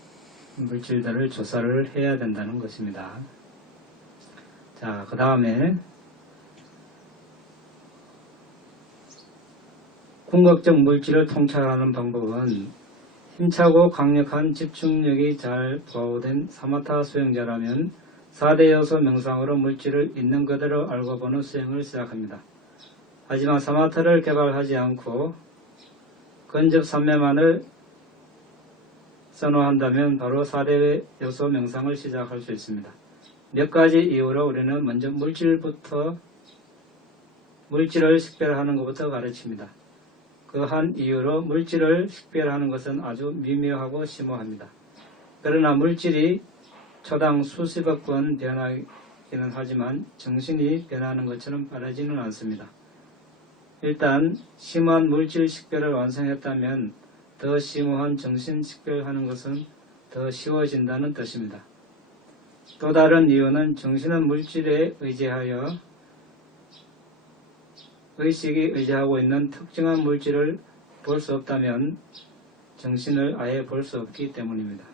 물질들을 조사를 해야 된다는 것입니다. 자, 그 다음에 궁극적 물질을 통찰하는 방법은 힘차고 강력한 집중력이 잘 보호된 사마타 수행자라면 4대 요소 명상으로 물질을 있는 그대로 알고 보는 수행을 시작합니다. 하지만 사마타를 개발하지 않고 근접 삼매만을 선호한다면 바로 4대 요소 명상을 시작할 수 있습니다. 몇 가지 이유로 우리는 먼저 물질을 식별하는 것부터 가르칩니다. 그 한 이유로 물질을 식별하는 것은 아주 미묘하고 심오합니다. 그러나 물질이 초당 수십억 번 변하기는 하지만 정신이 변하는 것처럼 빠르지는 않습니다. 일단 심오한 물질 식별을 완성했다면 더 심오한 정신 식별하는 것은 더 쉬워진다는 뜻입니다. 또 다른 이유는 정신은 물질에 의지하여 의식이 의지하고 있는 특정한 물질을 볼 수 없다면 정신을 아예 볼 수 없기 때문입니다.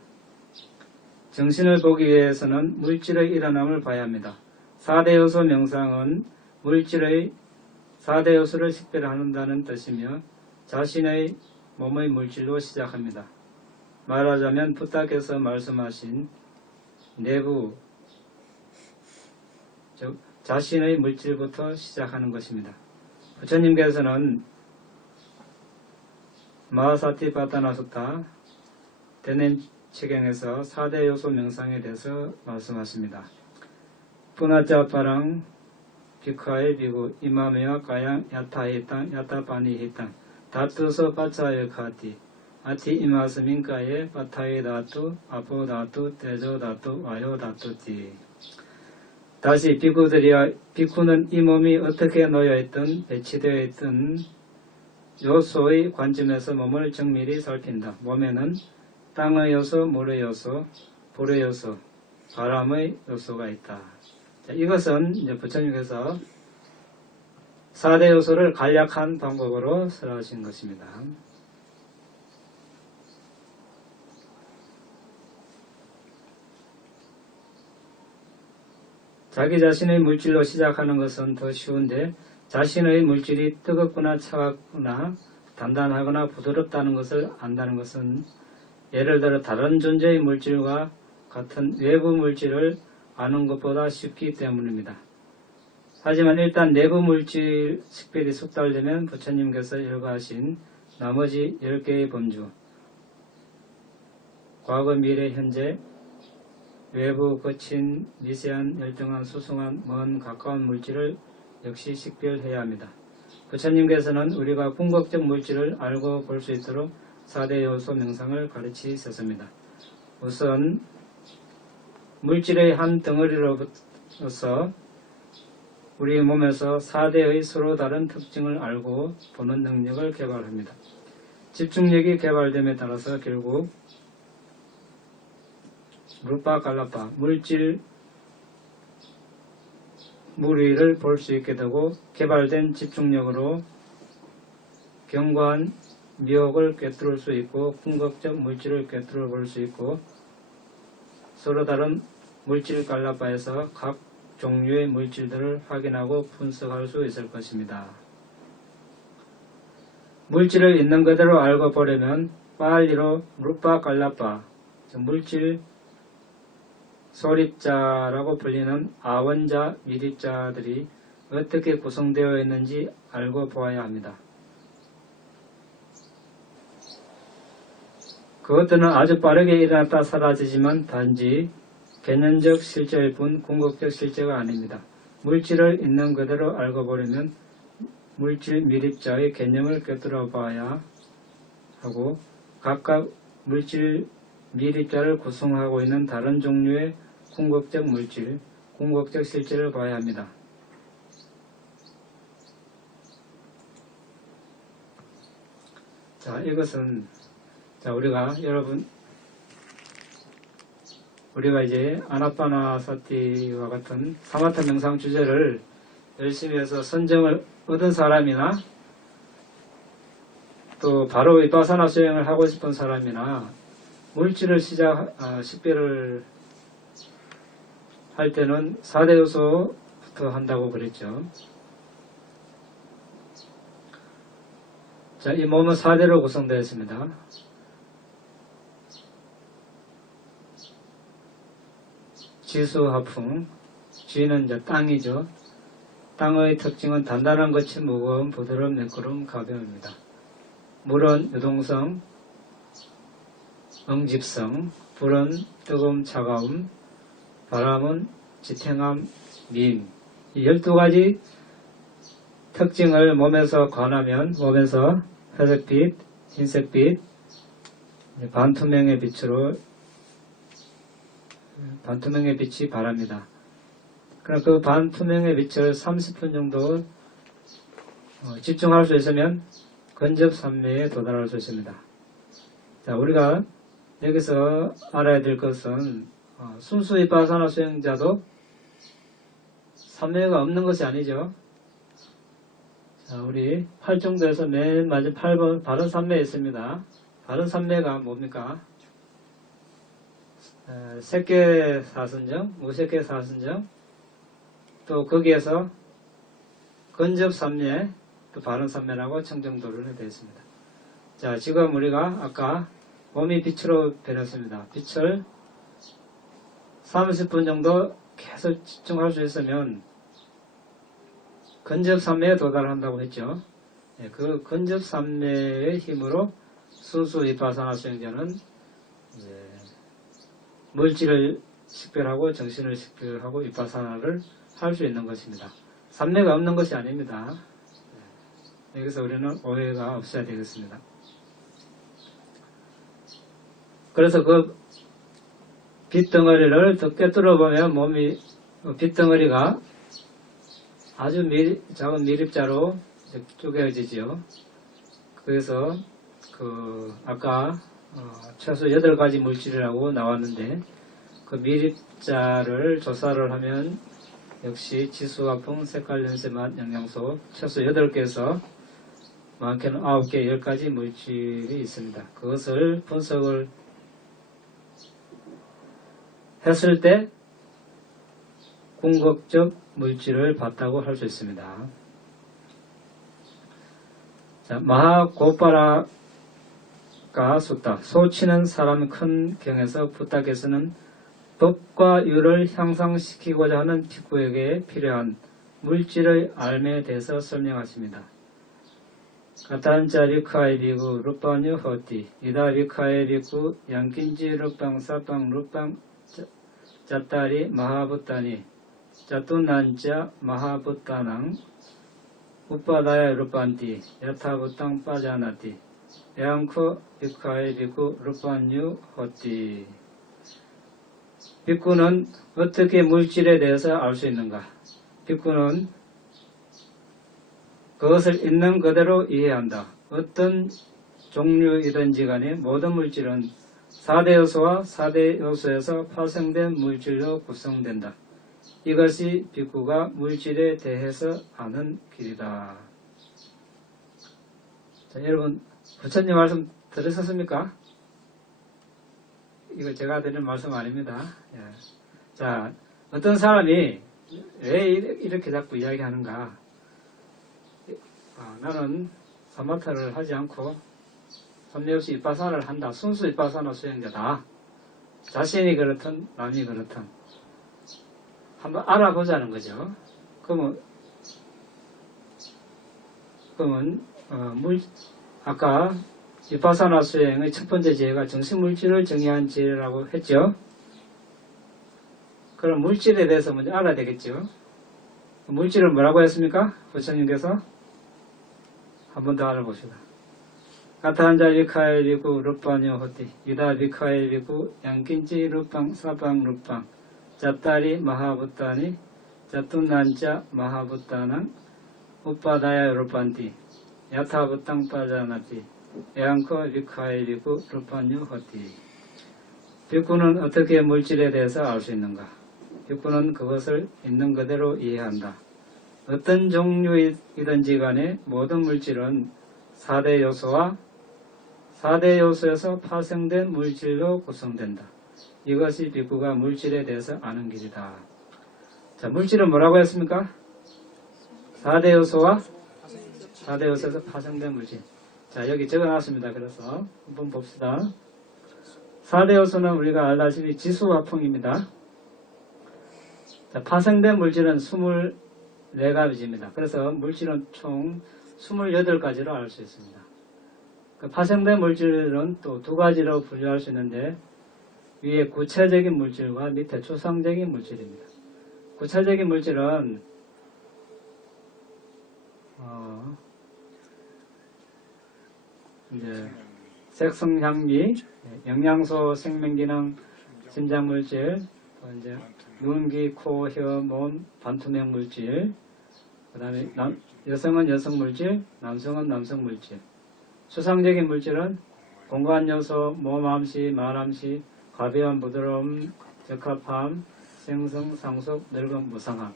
정신을 보기 위해서는 물질의 일어남을 봐야 합니다. 4대 요소 명상은 물질의 4대 요소를 식별한다는 뜻이며 자신의 몸의 물질로 시작합니다. 말하자면 부탁해서 말씀하신 내부, 즉 자신의 물질부터 시작하는 것입니다. 부처님께서는 마하사티파타나수타 대냄체경에서 4대 요소 명상에 대해서 말씀하십니다. 푸나짜파랑 비카의 비구 이마메와 가양 야타히땅 야타파니히땅 다투서 파차의 카티 아티 이마스민가의 파타이 다투 아포 다투 대조 다투 와요 다투티. 다시 비쿠는 이 몸이 어떻게 놓여있든 배치되어 있든 요소의 관점에서 몸을 정밀히 살핀다. 몸에는 땅의 요소, 물의 요소, 불의 요소, 바람의 요소가 있다. 자, 이것은 이제 부처님께서 4대 요소를 간략한 방법으로 설하신 것입니다. 자기 자신의 물질로 시작하는 것은 더 쉬운데 자신의 물질이 뜨겁거나 차갑거나 단단하거나 부드럽다는 것을 안다는 것은 예를 들어 다른 존재의 물질과 같은 외부 물질을 아는 것보다 쉽기 때문입니다. 하지만 일단 내부 물질 식별이 숙달되면 부처님께서 열거하신 나머지 10개의 범주, 과거, 미래, 현재, 외부, 거친, 미세한, 열등한, 수승한, 먼, 가까운 물질을 역시 식별해야 합니다. 부처님께서는 우리가 궁극적 물질을 알고 볼 수 있도록 4대 요소 명상을 가르치셨습니다. 우선 물질의 한 덩어리로부터 우리 몸에서 4대의 서로 다른 특징을 알고 보는 능력을 개발합니다. 집중력이 개발됨에 따라서 결국 루파 갈라파 물질 무리를 볼 수 있게 되고 개발된 집중력으로 견고한 미혹을 꿰뚫을 수 있고 궁극적 물질을 꿰뚫어 볼 수 있고 서로 다른 물질 깔라바에서 각 종류의 물질들을 확인하고 분석할 수 있을 것입니다. 물질을 있는 그대로 알고 보려면 빨리로 루파 깔라바, 물질 소립자라고 불리는 아원자, 미립자들이 어떻게 구성되어 있는지 알고 보아야 합니다. 그것들은 아주 빠르게 일어났다 사라지지만 단지 개념적 실제일 뿐 궁극적 실제가 아닙니다. 물질을 있는 그대로 알고 보려면 물질 미립자의 개념을 꿰뚫어 봐야 하고 각각 물질 미립자를 구성하고 있는 다른 종류의 궁극적 물질, 궁극적 실제를 봐야 합니다. 자, 이것은 우리가 이제 아나파나사티와 같은 사마타 명상 주제를 열심히 해서 선정을 얻은 사람이나 또 바로 위파사나 수행을 하고 싶은 사람이나 물질을 식별을 할 때는 4대 요소부터 한다고 그랬죠. 자, 이 몸은 4대로 구성되어 있습니다. 지수화풍, 지는 이제 땅이죠. 땅의 특징은 단단한 것이 무거운, 부드러운, 매끄러움, 가벼움입니다. 물은 유동성, 응집성, 불은 뜨거움, 차가움, 바람은 지탱함, 미임. 이 12가지 특징을 몸에서 관하면 몸에서 회색빛, 흰색빛, 반투명의 빛이 바랍니다. 그럼 그 반투명의 빛을 30분 정도 집중할 수 있으면 근접산매에 도달할 수 있습니다. 자, 우리가 여기서 알아야 될 것은 순수 위파사나 수행자도 산매가 없는 것이 아니죠. 자, 우리 팔정도에서 맨 맞은 8번 바른 산매에 있습니다. 바른 산매가 뭡니까? 색계 사선정, 무색계 사선정, 또 거기에서 근접 산매, 또 바른 산매라고 청정도를 되어 있습니다. 자, 지금 우리가 아까 몸이 빛으로 변했습니다. 빛을 30분 정도 계속 집중할 수 있으면 근접산매에 도달한다고 했죠. 그 근접산매의 힘으로 순수 위파사나 수행자는 물질을 식별하고 정신을 식별하고 위파사나를 할 수 있는 것입니다. 산매가 없는 것이 아닙니다. 여기서 우리는 오해가 없어야 되겠습니다. 그래서 그 빛덩어리를 더 꿰뚫어 보면 빛덩어리가 아주 작은 미립자로 쪼개지지요. 그래서 아까 최소 8가지 물질이라고 나왔는데 그 미립자를 조사를 하면 역시 지수화풍, 색깔, 연세, 맛, 영양소 최소 8개에서 많게는 9개, 10가지 물질이 있습니다. 그것을 분석을 했을 때 궁극적 물질을 봤다고 할 수 있습니다. 자, 마하고파라가 숫다, 소치는 사람 큰 경에서 부탁에서는 법과 유를 향상시키고자 하는 ภิ꾸에게 필요한 물질의 알매에 대해서 설명하십니다. 가탄자 리카이 비구 루파뉴 허티 이다 리카이 비구 양킨지 루빵 사빵 루빵 짜따리 마하부타니 짜뚜난자 마하부타낭 우빠다야 루판티 야타부땅 빠자나티 양코 비카이 비구 루파뉴 허티. ภิ꾸는 어떻게 물질에 대해서 알 수 있는가? ภิ꾸는 그것을 있는 그대로 이해한다. 어떤 종류이든지 간에 모든 물질은 4대 요소와 4대 요소에서 파생된 물질로 구성된다. 이것이 ภิ꾸가 물질에 대해서 아는 길이다. 자, 여러분 부처님 말씀 들으셨습니까? 이거 제가 드리는 말씀 아닙니다. 자, 어떤 사람이 왜 이렇게 자꾸 이야기하는가? 나는 사마타를 하지 않고 삼례없이 윗바사나를 한다. 순수 윗바사나 수행자다. 자신이 그렇든 남이 그렇든 한번 알아보자는 거죠. 그러면 아까 윗바사나 수행의 첫 번째 지혜가 정신물질을 정의한 지혜라고 했죠. 그럼 물질에 대해서 먼저 알아야 되겠죠. 물질을 뭐라고 했습니까? 부처님께서 한 번 더 알아봅시다. 가타한자 비카에 비구 루빠뇨 호띠 이다 비카에 비구 양킨지 루빵 사방 루빵 자따리 마하부따니 자뚱난자 마하부따낭 우빠다야 루판띠 야타부땅 빠자나띠 에앙코 비카에 비구 루빠뇨 호띠. 비구는 어떻게 물질에 대해서 알 수 있는가? 비구는 그것을 있는 그대로 이해한다. 어떤 종류이든지 간에 모든 물질은 4대 요소와 4대 요소에서 파생된 물질로 구성된다. 이것이 비구가 물질에 대해서 아는 길이다. 자, 물질은 뭐라고 했습니까? 4대 요소와 4대 요소에서 파생된 물질. 자, 여기 적어놨습니다. 그래서 한번 봅시다. 4대 요소는 우리가 알다시피 지수화풍입니다. 자, 파생된 물질은 24가지입니다. 그래서 물질은 총 28가지로 알 수 있습니다. 그 파생된 물질은 또 두 가지로 분류할 수 있는데 위에 구체적인 물질과 밑에 추상적인 물질입니다. 구체적인 물질은 이제 색성 향미, 영양소, 생명기능, 심장물질, 또 이제 눈, 귀, 코, 혀, 몸, 반투명 물질, 그 다음에 여성은 여성 물질, 남성은 남성 물질. 추상적인 물질은 공간요소, 몸암시, 말암시, 가벼움, 부드러움, 적합함, 생성, 상속, 늙음, 무상함.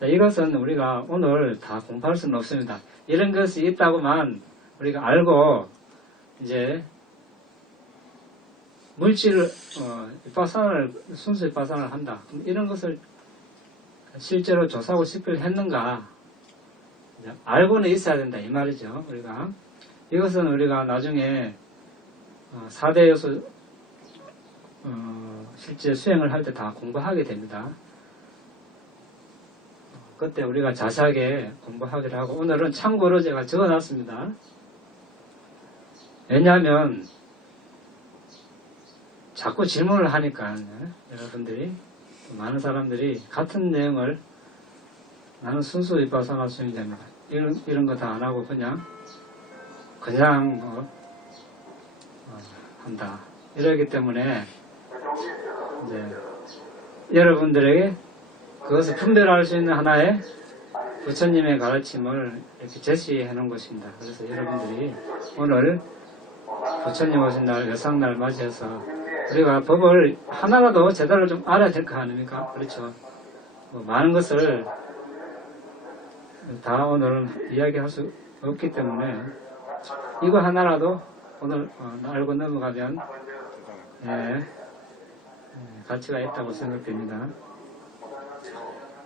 자, 이것은 우리가 오늘 다 공부할 수는 없습니다. 이런 것이 있다고만 우리가 알고 이제 물질을 순수 윗바사나를 한다. 그럼 이런 것을 실제로 조사하고 식별했는가? 알고는 있어야 된다 이 말이죠. 우리가 이것은 우리가 나중에 4대 요소 실제 수행을 할 때 다 공부하게 됩니다. 그때 우리가 자세하게 공부하기로 하고 오늘은 참고로 제가 적어놨습니다. 왜냐하면 자꾸 질문을 하니까 여러분들이 많은 사람들이 같은 내용을 나는 순수 윗바사나 수행자입니다. 이런 거 다 안 하고 그냥 한다. 이러기 때문에 이제 여러분들에게 그것을 분별할 수 있는 하나의 부처님의 가르침을 이렇게 제시해 놓은 것입니다. 그래서 여러분들이 오늘 부처님 오신 날, 외상날 맞이해서 우리가 법을 하나라도 제대로 좀 알아야 될 거 아닙니까? 그렇죠. 많은 것을 다 오늘 이야기할 수 없기 때문에 이거 하나라도 오늘 알고 넘어가면 가치가 있다고 생각됩니다.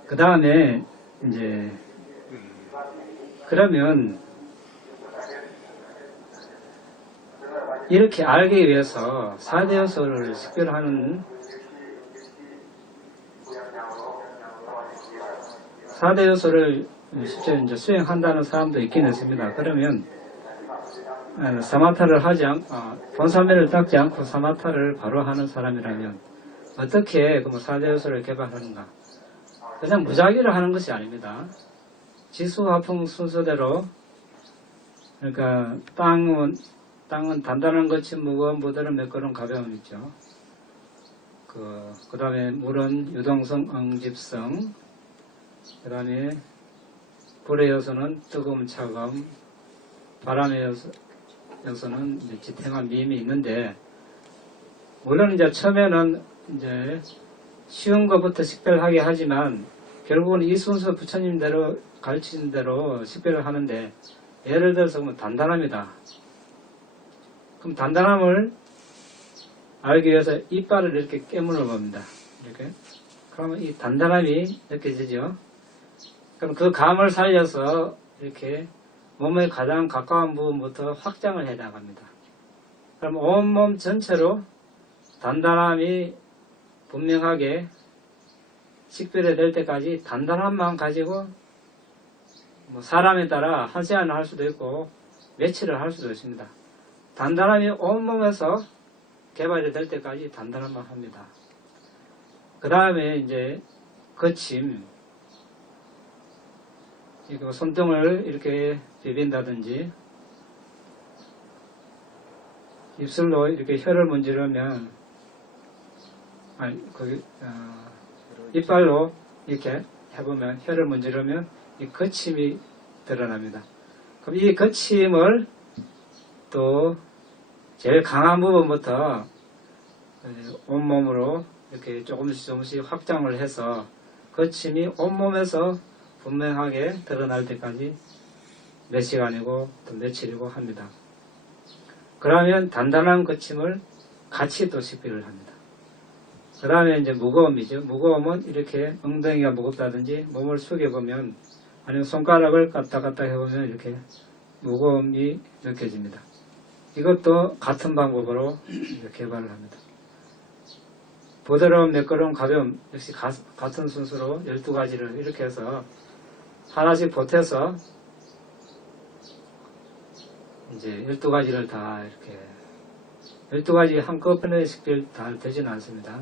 그 다음에 이제 그러면 이렇게 알기 위해서 4대 요소를 식별하는 4대 요소를 실제 이제 수행한다는 사람도 있긴 했습니다. 그러면 사마타를 본사매를 닦지 않고 사마타를 바로 하는 사람이라면 어떻게 그 4대 요소를 개발하는가? 그냥 무작위로 하는 것이 아닙니다. 지수화풍 순서대로 그러니까 땅은 단단한 것이 무거운 부드러운 매끄러운 가벼움 있죠. 그 다음에 물은 유동성, 응집성, 그 다음에 불의 요소는 뜨거움, 차가움, 바람의 요소는 이제 지탱한 미임이 있는데, 물론 이제 처음에는 이제 쉬운 것부터 식별하게 하지만, 결국은 이 순서 부처님대로 가르치신 대로 식별을 하는데, 예를 들어서 뭐 단단합니다. 그럼 단단함을 알기 위해서 이빨을 이렇게 깨물어 봅니다. 이렇게. 그러면 이 단단함이 느껴지죠. 그럼 그 감을 살려서 이렇게 몸의 가장 가까운 부분부터 확장을 해 나갑니다. 그럼 온몸 전체로 단단함이 분명하게 식별이 될 때까지 단단함만 가지고 뭐 사람에 따라 한 시간을 할 수도 있고 며칠을 할 수도 있습니다. 단단함이 온몸에서 개발이 될 때까지 단단함만 합니다. 그 다음에 이제 거침, 이거 손등을 이렇게 비빈다든지 입술로 이렇게 혀를 문지르면 이빨로 이렇게 해보면 혀를 문지르면 이 거침이 드러납니다. 그럼 이 거침을 또 제일 강한 부분부터 온몸으로 이렇게 조금씩 확장을 해서 거침이 온몸에서 분명하게 드러날 때까지 몇 시간이고 또 며칠이고 합니다. 그러면 단단한 거침을 같이 또 식별을 합니다. 그 다음에 이제 무거움이죠. 무거움은 이렇게 엉덩이가 무겁다든지 몸을 숙여보면 아니면 손가락을 갔다 갔다 해보면 이렇게 무거움이 느껴집니다. 이것도 같은 방법으로 개발을 합니다. 부드러움, 매끄러움, 가벼움 역시 같은 순서로 12가지를 이렇게 해서 하나씩 보태서 이제 12가지를 다 이렇게 12가지 한꺼번에 식별 다 되지는 않습니다.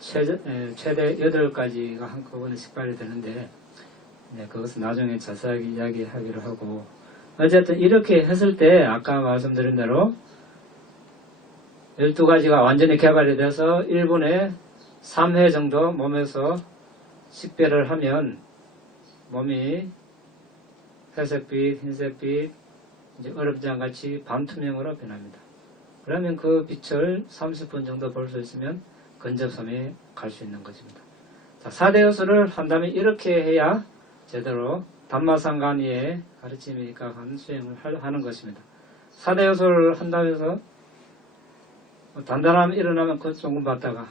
최대 8가지가 한꺼번에 식별이 되는데 그것은 나중에 자세하게 이야기하기로 하고 어쨌든 이렇게 했을 때 아까 말씀드린 대로 12가지가 완전히 개발이 돼서 1분에 3회 정도 몸에서 식별을 하면 몸이 회색빛, 흰색빛, 이제 얼음장 같이 반투명으로 변합니다. 그러면 그 빛을 30분 정도 볼 수 있으면 근접섬에 갈 수 있는 것입니다. 자, 4대 요소를 한다면 이렇게 해야 제대로 담마상간이의 가르침에 입각한 수행을 하는 것입니다. 4대 요소를 한다면서 단단함이 일어나면 그것 조금 봤다가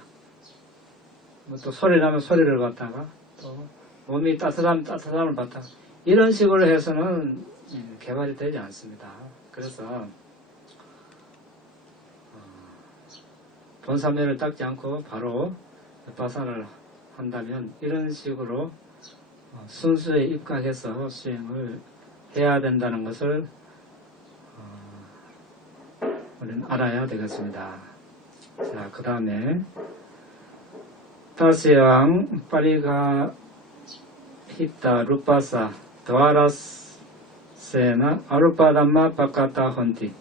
또 소리 나면 소리를 봤다가 또 몸이 따뜻함을 봤다가 이런 식으로 해서는 개발이 되지 않습니다. 그래서 본사면을 닦지 않고 바로 바사를 한다면 이런 식으로 순수에 입각해서 수행을 해야 된다는 것을 우리는 알아야 되겠습니다. 자, 그 다음에 다스양 파리가 히타 루파사 도아라세나 아루파담마 바카타 헌티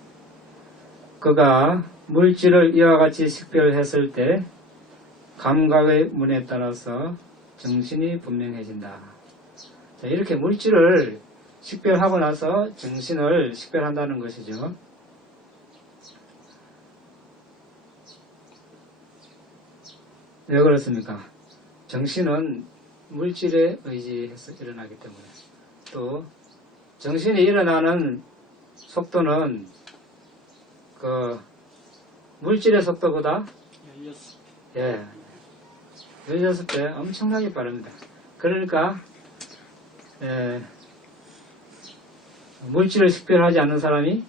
그가 물질을 이와 같이 식별했을 때 감각의 문에 따라서 정신이 분명해진다. 자, 이렇게 물질을 식별하고 나서 정신을 식별한다는 것이죠. 왜 그렇습니까? 정신은 물질에 의지해서 일어나기 때문에 또 정신이 일어나는 속도는 그 물질의 속도보다 16배 엄청나게 빠릅니다. 그러니까 물질을 식별하지 않는 사람이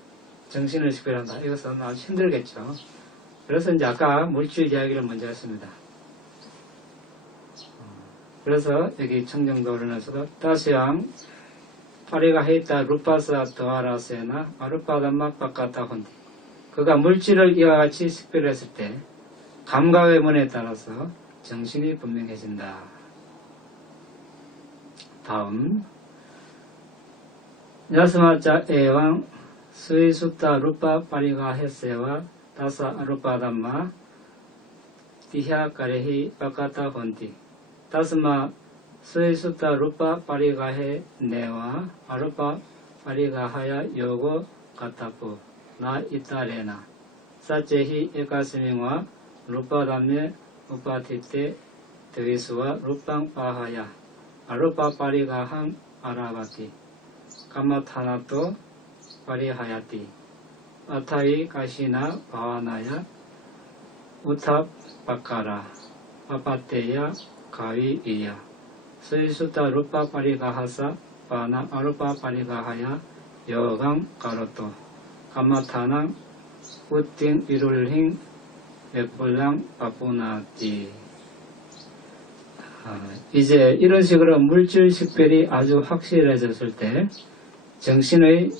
정신을 식별한다. 이것은 아주 힘들겠죠. 그래서 이제 아까 물질 이야기를 먼저 했습니다. 그래서 여기 청정도론에서도 다시양 파리가 헤이타 루파사 도아라세나 아루파담마 바카타 혼디 그가 물질을 이와 같이 식별했을 때 감각의 문에 따라서 정신이 분명해진다. 다음 야스마자 에왕 스위수타 루파 파리가 헤세와 다사 아루파담마 디하 가레히 바카타 혼디 다스마 스위수타 루파 파리가헤 네와 아루파 파리가하야 요고 가타푸 나 이타레나 사체히 에카스밍와 루파담네 우파티테 드위스와 루팡 파하야 아루파 파리가항 아라바티 까마타나토 파리하야티 아타이 가시나 바와나야 우탑 바카라 아파테야 가위이야. 스위수타 루파 파리가하사 바나 아루파 파리가하야 여강 가로또 가마타낭 우팅 이룰힝 에폴랑 바푸나티. 이제 이런 식으로 물질 식별이 아주 확실해졌을 때 정신의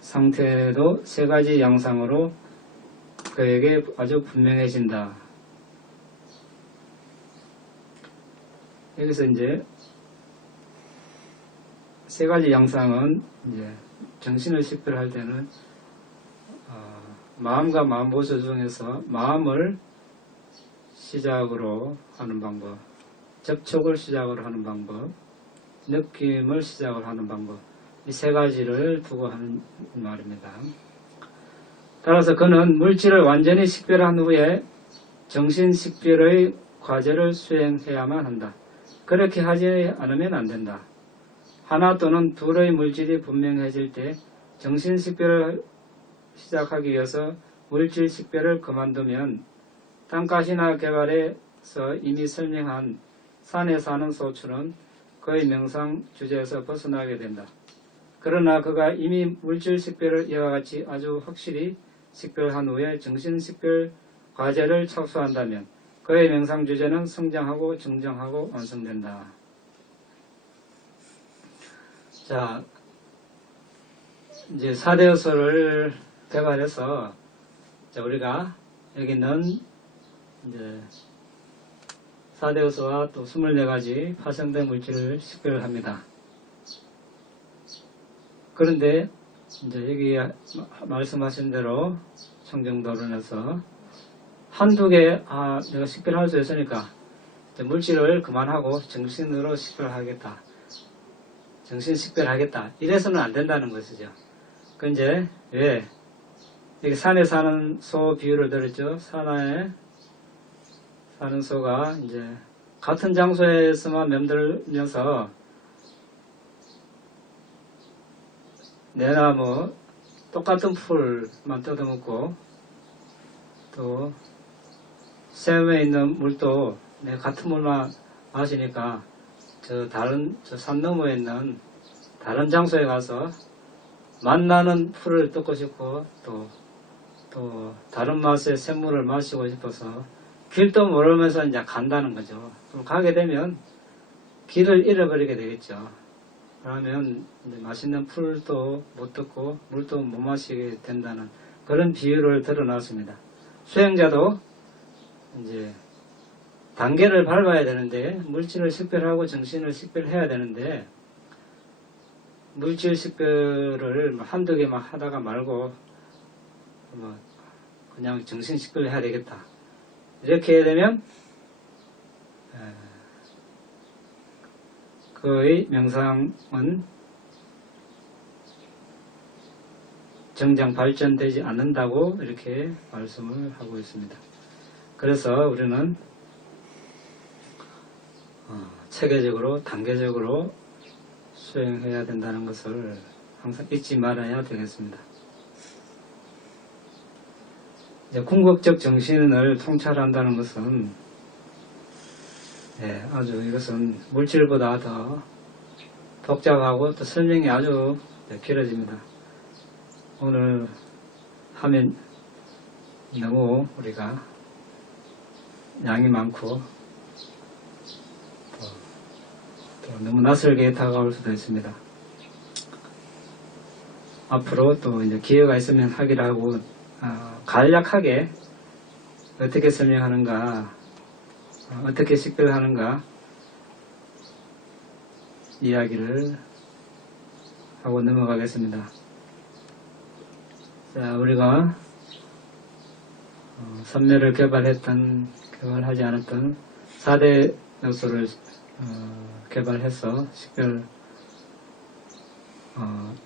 상태도 세 가지 양상으로 그에게 아주 분명해진다. 여기서 이제 세 가지 양상은 이제 정신을 식별할 때는 마음과 마음 모습 중에서 마음을 시작으로 하는 방법, 접촉을 시작으로 하는 방법, 느낌을 시작으로 하는 방법, 이 세 가지를 두고 하는 말입니다. 따라서 그는 물질을 완전히 식별한 후에 정신 식별의 과제를 수행해야만 한다. 그렇게 하지 않으면 안 된다. 하나 또는 둘의 물질이 분명해질 때 정신 식별을 시작하기 위해서 물질 식별을 그만두면 땅가시나 개발에서 이미 설명한 산에 사는 소출은 그의 명상 주제에서 벗어나게 된다. 그러나 그가 이미 물질 식별을 이와 같이 아주 확실히 식별한 후에 정신 식별 과제를 착수한다면 그의 명상 주제는 성장하고 증정하고 완성된다. 자, 이제 4대 요소를 개발해서 우리가 여기는 이제 4대 요소와 또 24가지 파생된 물질을 식별합니다. 그런데 이제 여기 말씀하신 대로 청정도론에서 한두 개 내가 식별할 수 있으니까 물질을 그만하고 정신으로 식별하겠다. 정신 식별하겠다. 이래서는 안 된다는 것이죠. 그 이제 왜 여기 산에 사는 소 비유를 들었죠. 산에 사는 소가 이제 같은 장소에서만 맴돌면서 내나 뭐 똑같은 풀만 뜯어먹고 또 샘에 있는 물도 내 같은 물만 마시니까 저 산 너머에 있는 다른 장소에 가서 만나는 풀을 뜯고 싶고 또 다른 맛의 샘물을 마시고 싶어서 길도 모르면서 이제 간다는 거죠. 그럼 가게 되면 길을 잃어버리게 되겠죠. 그러면 이제 맛있는 풀도 못 뜯고 물도 못 마시게 된다는 그런 비유를 드러났습니다. 수행자도 이제 단계를 밟아야 되는데 물질을 식별하고 정신을 식별해야 되는데 물질 식별을 한두 개만 하다가 말고 그냥 정신 식별을 해야 되겠다. 이렇게 해야 되면 그의 명상은 정장 발전되지 않는다고 이렇게 말씀을 하고 있습니다. 그래서 우리는 체계적으로 단계적으로 수행해야 된다는 것을 항상 잊지 말아야 되겠습니다. 이제 궁극적 정신을 통찰한다는 것은 아주 이것은 물질보다 더 복잡하고 또 설명이 아주 길어집니다. 오늘 하면 너무 우리가 양이 많고 또 너무 낯설게 다가올 수도 있습니다. 앞으로 또 이제 기회가 있으면 하기로 하고 간략하게 어떻게 설명하는가, 어떻게 식별하는가 이야기를 하고 넘어가겠습니다. 자, 우리가 선멸을 개발하지 않았던 4대 요소를 개발해서 식별,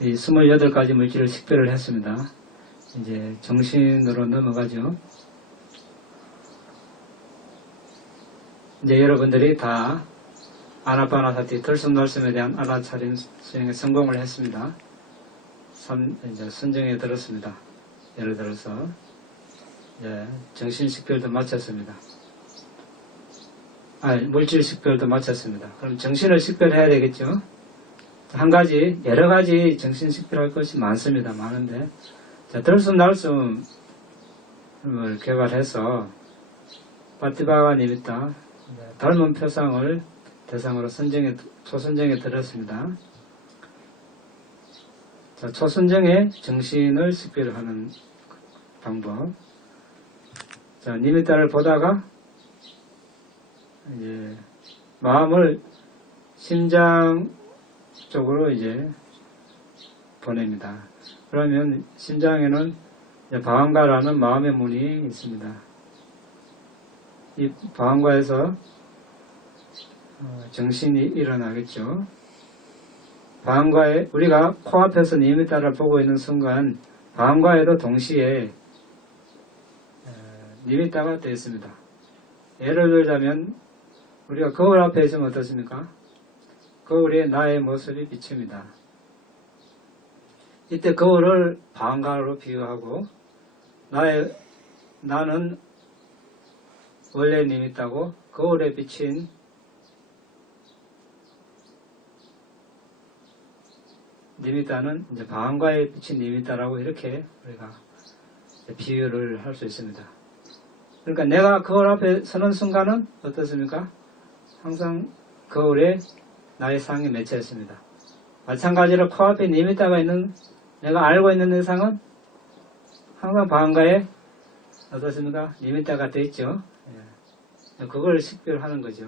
이 28가지 물질을 식별을 했습니다. 이제 정신으로 넘어가죠. 이제 여러분들이 다 아나파나사티 들숨날숨에 대한 알아차림 수행에 성공을 했습니다. 이제 선정에 들었습니다. 예를 들어서 정신 식별도 마쳤습니다. 물질 식별도 마쳤습니다. 그럼 정신을 식별해야 되겠죠. 한 가지, 여러 가지 정신 식별할 것이 많습니다. 많은데, 자, 들숨날숨을 개발해서 파티바가 니미타, 닮은 표상을 대상으로 초선정에 들었습니다. 자, 초선정의 정신을 식별하는 방법. 자, 니미타를 보다가 이제 마음을 심장 쪽으로 이제 보냅니다. 그러면 심장에는 방안가라는 마음의 문이 있습니다. 이 방안가에서 정신이 일어나겠죠. 방안가에 우리가 코앞에서 니미타를 보고 있는 순간 방안가에도 동시에 니미타가 되어 있습니다. 예를 들자면 우리가 거울 앞에 있으면 어떻습니까? 거울에 나의 모습이 비칩니다. 이때 거울을 방안가로 비유하고 나는 원래 니미타고 거울에 비친 니미타는 이제 방안가에 비친 니미타라고 이렇게 우리가 비유를 할 수 있습니다. 그러니까 내가 거울 앞에 서는 순간은 어떻습니까? 항상 거울에 나의 상이 맺혀 있습니다. 마찬가지로 코앞에 니미타가 있는 내가 알고 있는 이상은 항상 방안가에 어떻습니까? 니미타가 되어 있죠. 그걸 식별하는 거죠.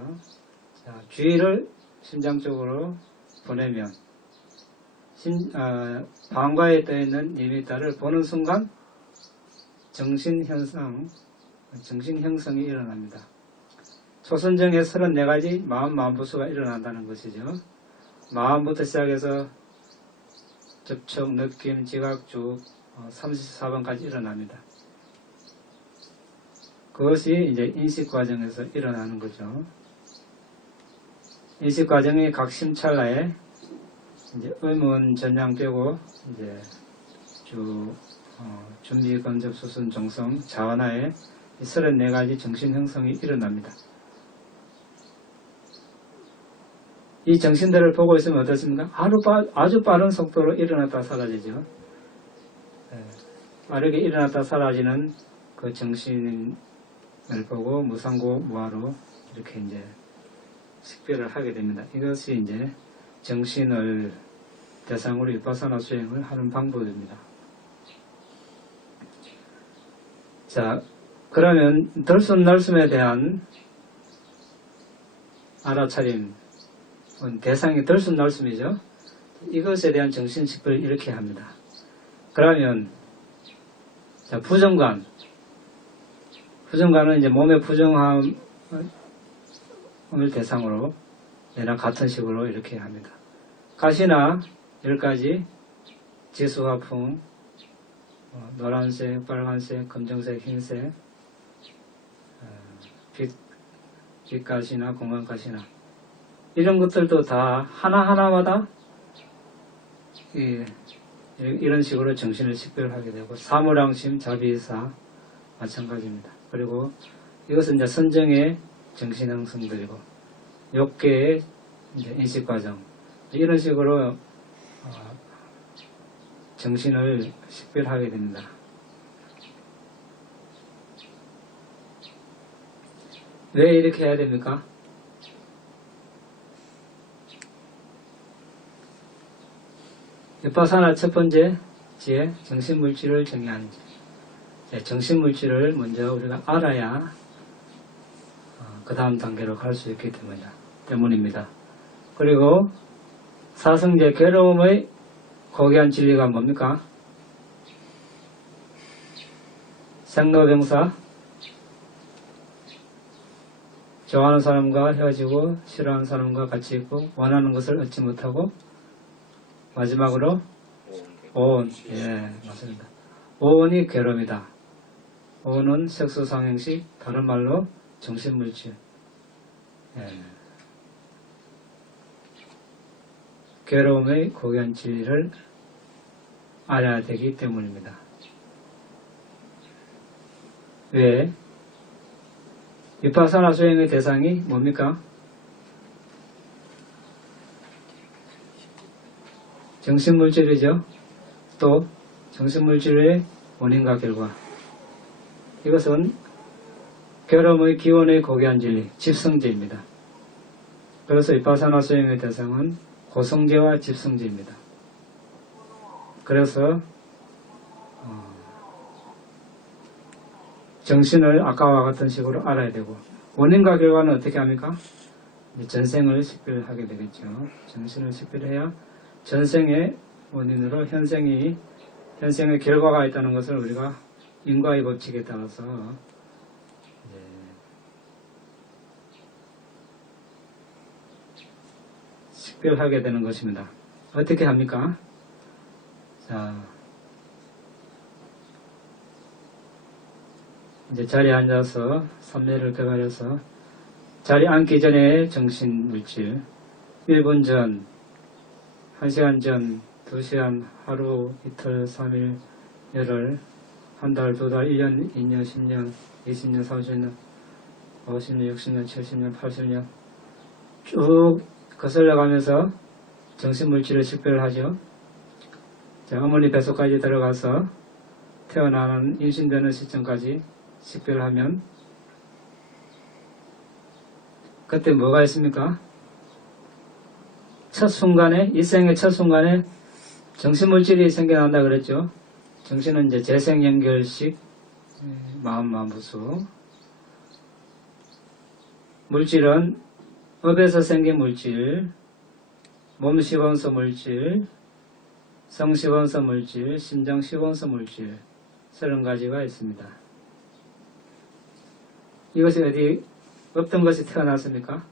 자, 주의를 심장 쪽으로 보내면 방안가에 떠 있는 니미타를 보는 순간 정신 형성이 일어납니다. 초선정에 34가지 마음부수가 일어난다는 것이죠. 마음부터 시작해서 접촉, 느낌, 지각 쭉 34번까지 일어납니다. 그것이 이제 인식 과정에서 일어나는 거죠. 인식 과정이 각심찰나에 이제 의문 전향되고 이제 준비, 건접, 수순, 정성, 자원하에 34가지 정신 형성이 일어납니다. 이 정신들을 보고 있으면 어떻습니까? 아주 빠른 속도로 일어났다 사라지죠. 빠르게 일어났다 사라지는 그 정신을 보고 무상고 무아로 이렇게 이제 식별을 하게 됩니다. 이것이 이제 정신을 대상으로 위파사나 수행을 하는 방법입니다. 자, 그러면 들숨날숨에 대한 알아차림, 대상이 들숨날숨이죠. 이것에 대한 정신식별을 이렇게 합니다. 그러면 자, 부정관은 이제 몸의 부정함을 대상으로 얘랑 같은 식으로 이렇게 합니다. 가시나 10가지 지수화풍, 노란색, 빨간색, 검정색, 흰색, 빛가시나 공간가시나 이런 것들도 다 하나하나마다 이런 식으로 정신을 식별하게 되고 사무량심, 자비사 마찬가지입니다. 그리고 이것은 이제 선정의 정신 형성들이고 욕계의 이제 인식과정 이런 식으로 정신을 식별하게 됩니다. 왜 이렇게 해야 됩니까? 위파사나 첫 번째 지혜 정신물질을 정의하는 지. 정신물질을 먼저 우리가 알아야 그 다음 단계로 갈 수 있기 때문입니다. 그리고 사성제 괴로움의 고귀한 진리가 뭡니까? 생로병사, 좋아하는 사람과 헤어지고 싫어하는 사람과 같이 있고 원하는 것을 얻지 못하고 마지막으로 오온, 맞습니다. 오온이 괴로움이다. 오온은 색소상행식, 다른 말로 정신물질. 괴로움의 고귀한 진리를 알아야 되기 때문입니다. 왜? 비파사나 수행의 대상이 뭡니까? 정신물질이죠. 또 정신물질의 원인과 결과. 이것은 결함의 기원의 고귀한 진리, 집성제입니다. 그래서 비파사나 수행의 대상은 고성제와 집성제입니다. 그래서 정신을 아까와 같은 식으로 알아야 되고, 원인과 결과는 어떻게 합니까? 전생을 식별하게 되겠죠. 정신을 식별해야 전생의 원인으로 현생의 결과가 있다는 것을 우리가 인과의 법칙에 따라서 식별하게 되는 것입니다. 어떻게 합니까? 자, 이제 자리에 앉아서 삼례를 껴가려서 자리에 앉기 전에 정신물질 1분 전, 1시간 전, 2시간, 하루, 이틀, 3일, 열흘, 한 달, 두 달, 1년, 2년, 10년, 20년, 30년, 50년, 60년, 70년, 80년 쭉 거슬러 가면서 정신물질을 식별하죠. 자, 어머니 뱃속까지 들어가서 태어나는 임신되는 시점까지 식별하면 그때 뭐가 있습니까? 첫 순간에, 일생의 첫 순간에 정신물질이 생겨난다 그랬죠. 정신은 이제 재생연결식 마음부수. 물질은 업에서 생긴 물질, 몸시원소 물질, 성시원소 물질, 심정시원소 물질 30가지가 있습니다. 이것이 어디 없던 것이 태어났습니까?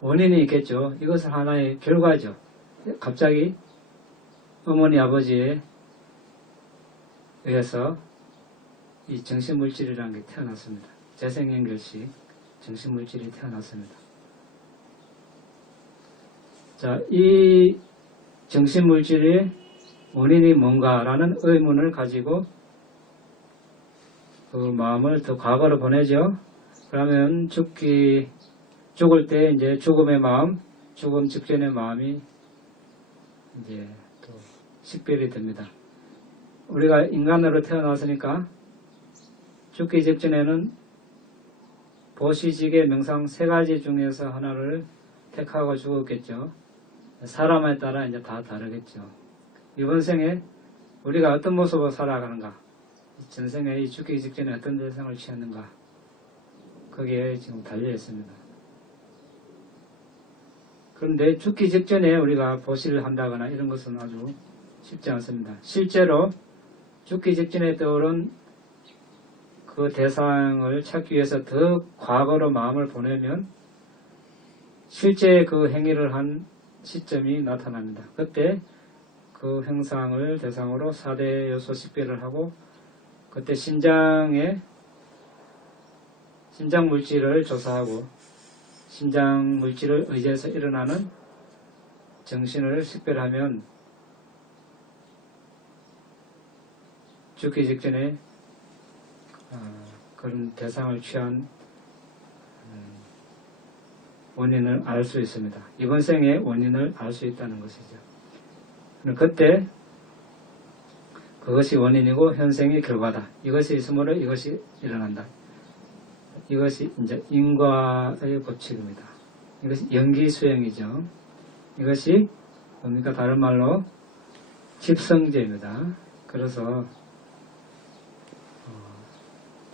원인이 있겠죠. 이것은 하나의 결과죠. 갑자기 어머니 아버지에 의해서 이 정신물질이라는 게 태어났습니다. 재생연결식 정신물질이 태어났습니다. 자, 이 정신물질의 원인이 뭔가라는 의문을 가지고 그 마음을 더 과거로 보내죠. 그러면 죽을 때 이제 죽음의 마음, 죽음 직전의 마음이 이제 또 식별이 됩니다. 우리가 인간으로 태어났으니까 죽기 직전에는 보시직의 명상 3가지 중에서 하나를 택하고 죽었겠죠. 사람에 따라 이제 다 다르겠죠. 이번 생에 우리가 어떤 모습으로 살아가는가, 전생에 이 죽기 직전에 어떤 대상을 취했는가, 거기에 지금 달려 있습니다. 그런데 죽기 직전에 우리가 보시를 한다거나 이런 것은 아주 쉽지 않습니다. 실제로 죽기 직전에 떠오른 그 대상을 찾기 위해서 더 과거로 마음을 보내면 실제 그 행위를 한 시점이 나타납니다. 그때 그 형상을 대상으로 4대 요소 식별을 하고 그때 심장 물질을 조사하고 심장 물질을 의지해서 일어나는 정신을 식별하면 죽기 직전에 그런 대상을 취한 원인을 알 수 있습니다. 이번 생의 원인을 알 수 있다는 것이죠. 그때 그것이 원인이고 현생의 결과다. 이것이 있으므로 이것이 일어난다. 이것이 이제 인과의 법칙입니다. 이것이 연기수행이죠. 이것이 뭡니까? 다른 말로 집성제입니다. 그래서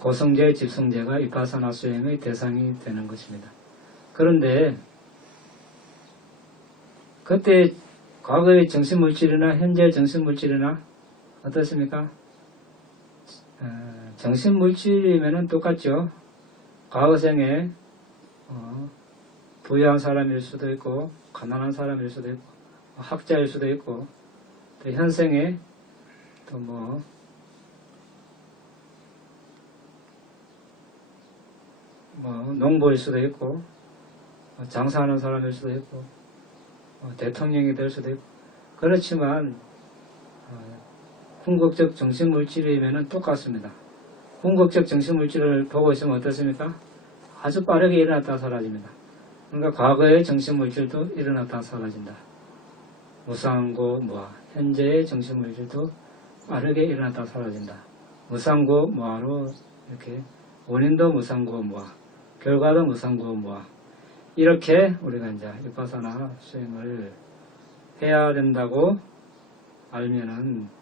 고성제, 집성제가 비파사나 수행의 대상이 되는 것입니다. 그런데 그때 과거의 정신물질이나 현재 정신물질이나 어떻습니까? 정신물질이면 똑같죠. 과거생에 부유한 사람일 수도 있고 가난한 사람일 수도 있고 학자일 수도 있고 또 현생에 또 농부일 수도 있고 장사하는 사람일 수도 있고 대통령이 될 수도 있고 그렇지만 궁극적 정신물질이면 똑같습니다. 궁극적 정신물질을 보고 있으면 어떻습니까? 아주 빠르게 일어났다 사라집니다. 그러니까 과거의 정신물질도 일어났다 사라진다. 무상고 무아. 현재의 정신물질도 빠르게 일어났다 사라진다. 무상고 무아로 이렇게 원인도 무상고 무아, 결과도 무상고 무아. 이렇게 우리가 이제 위파사나 수행을 해야 된다고 알면은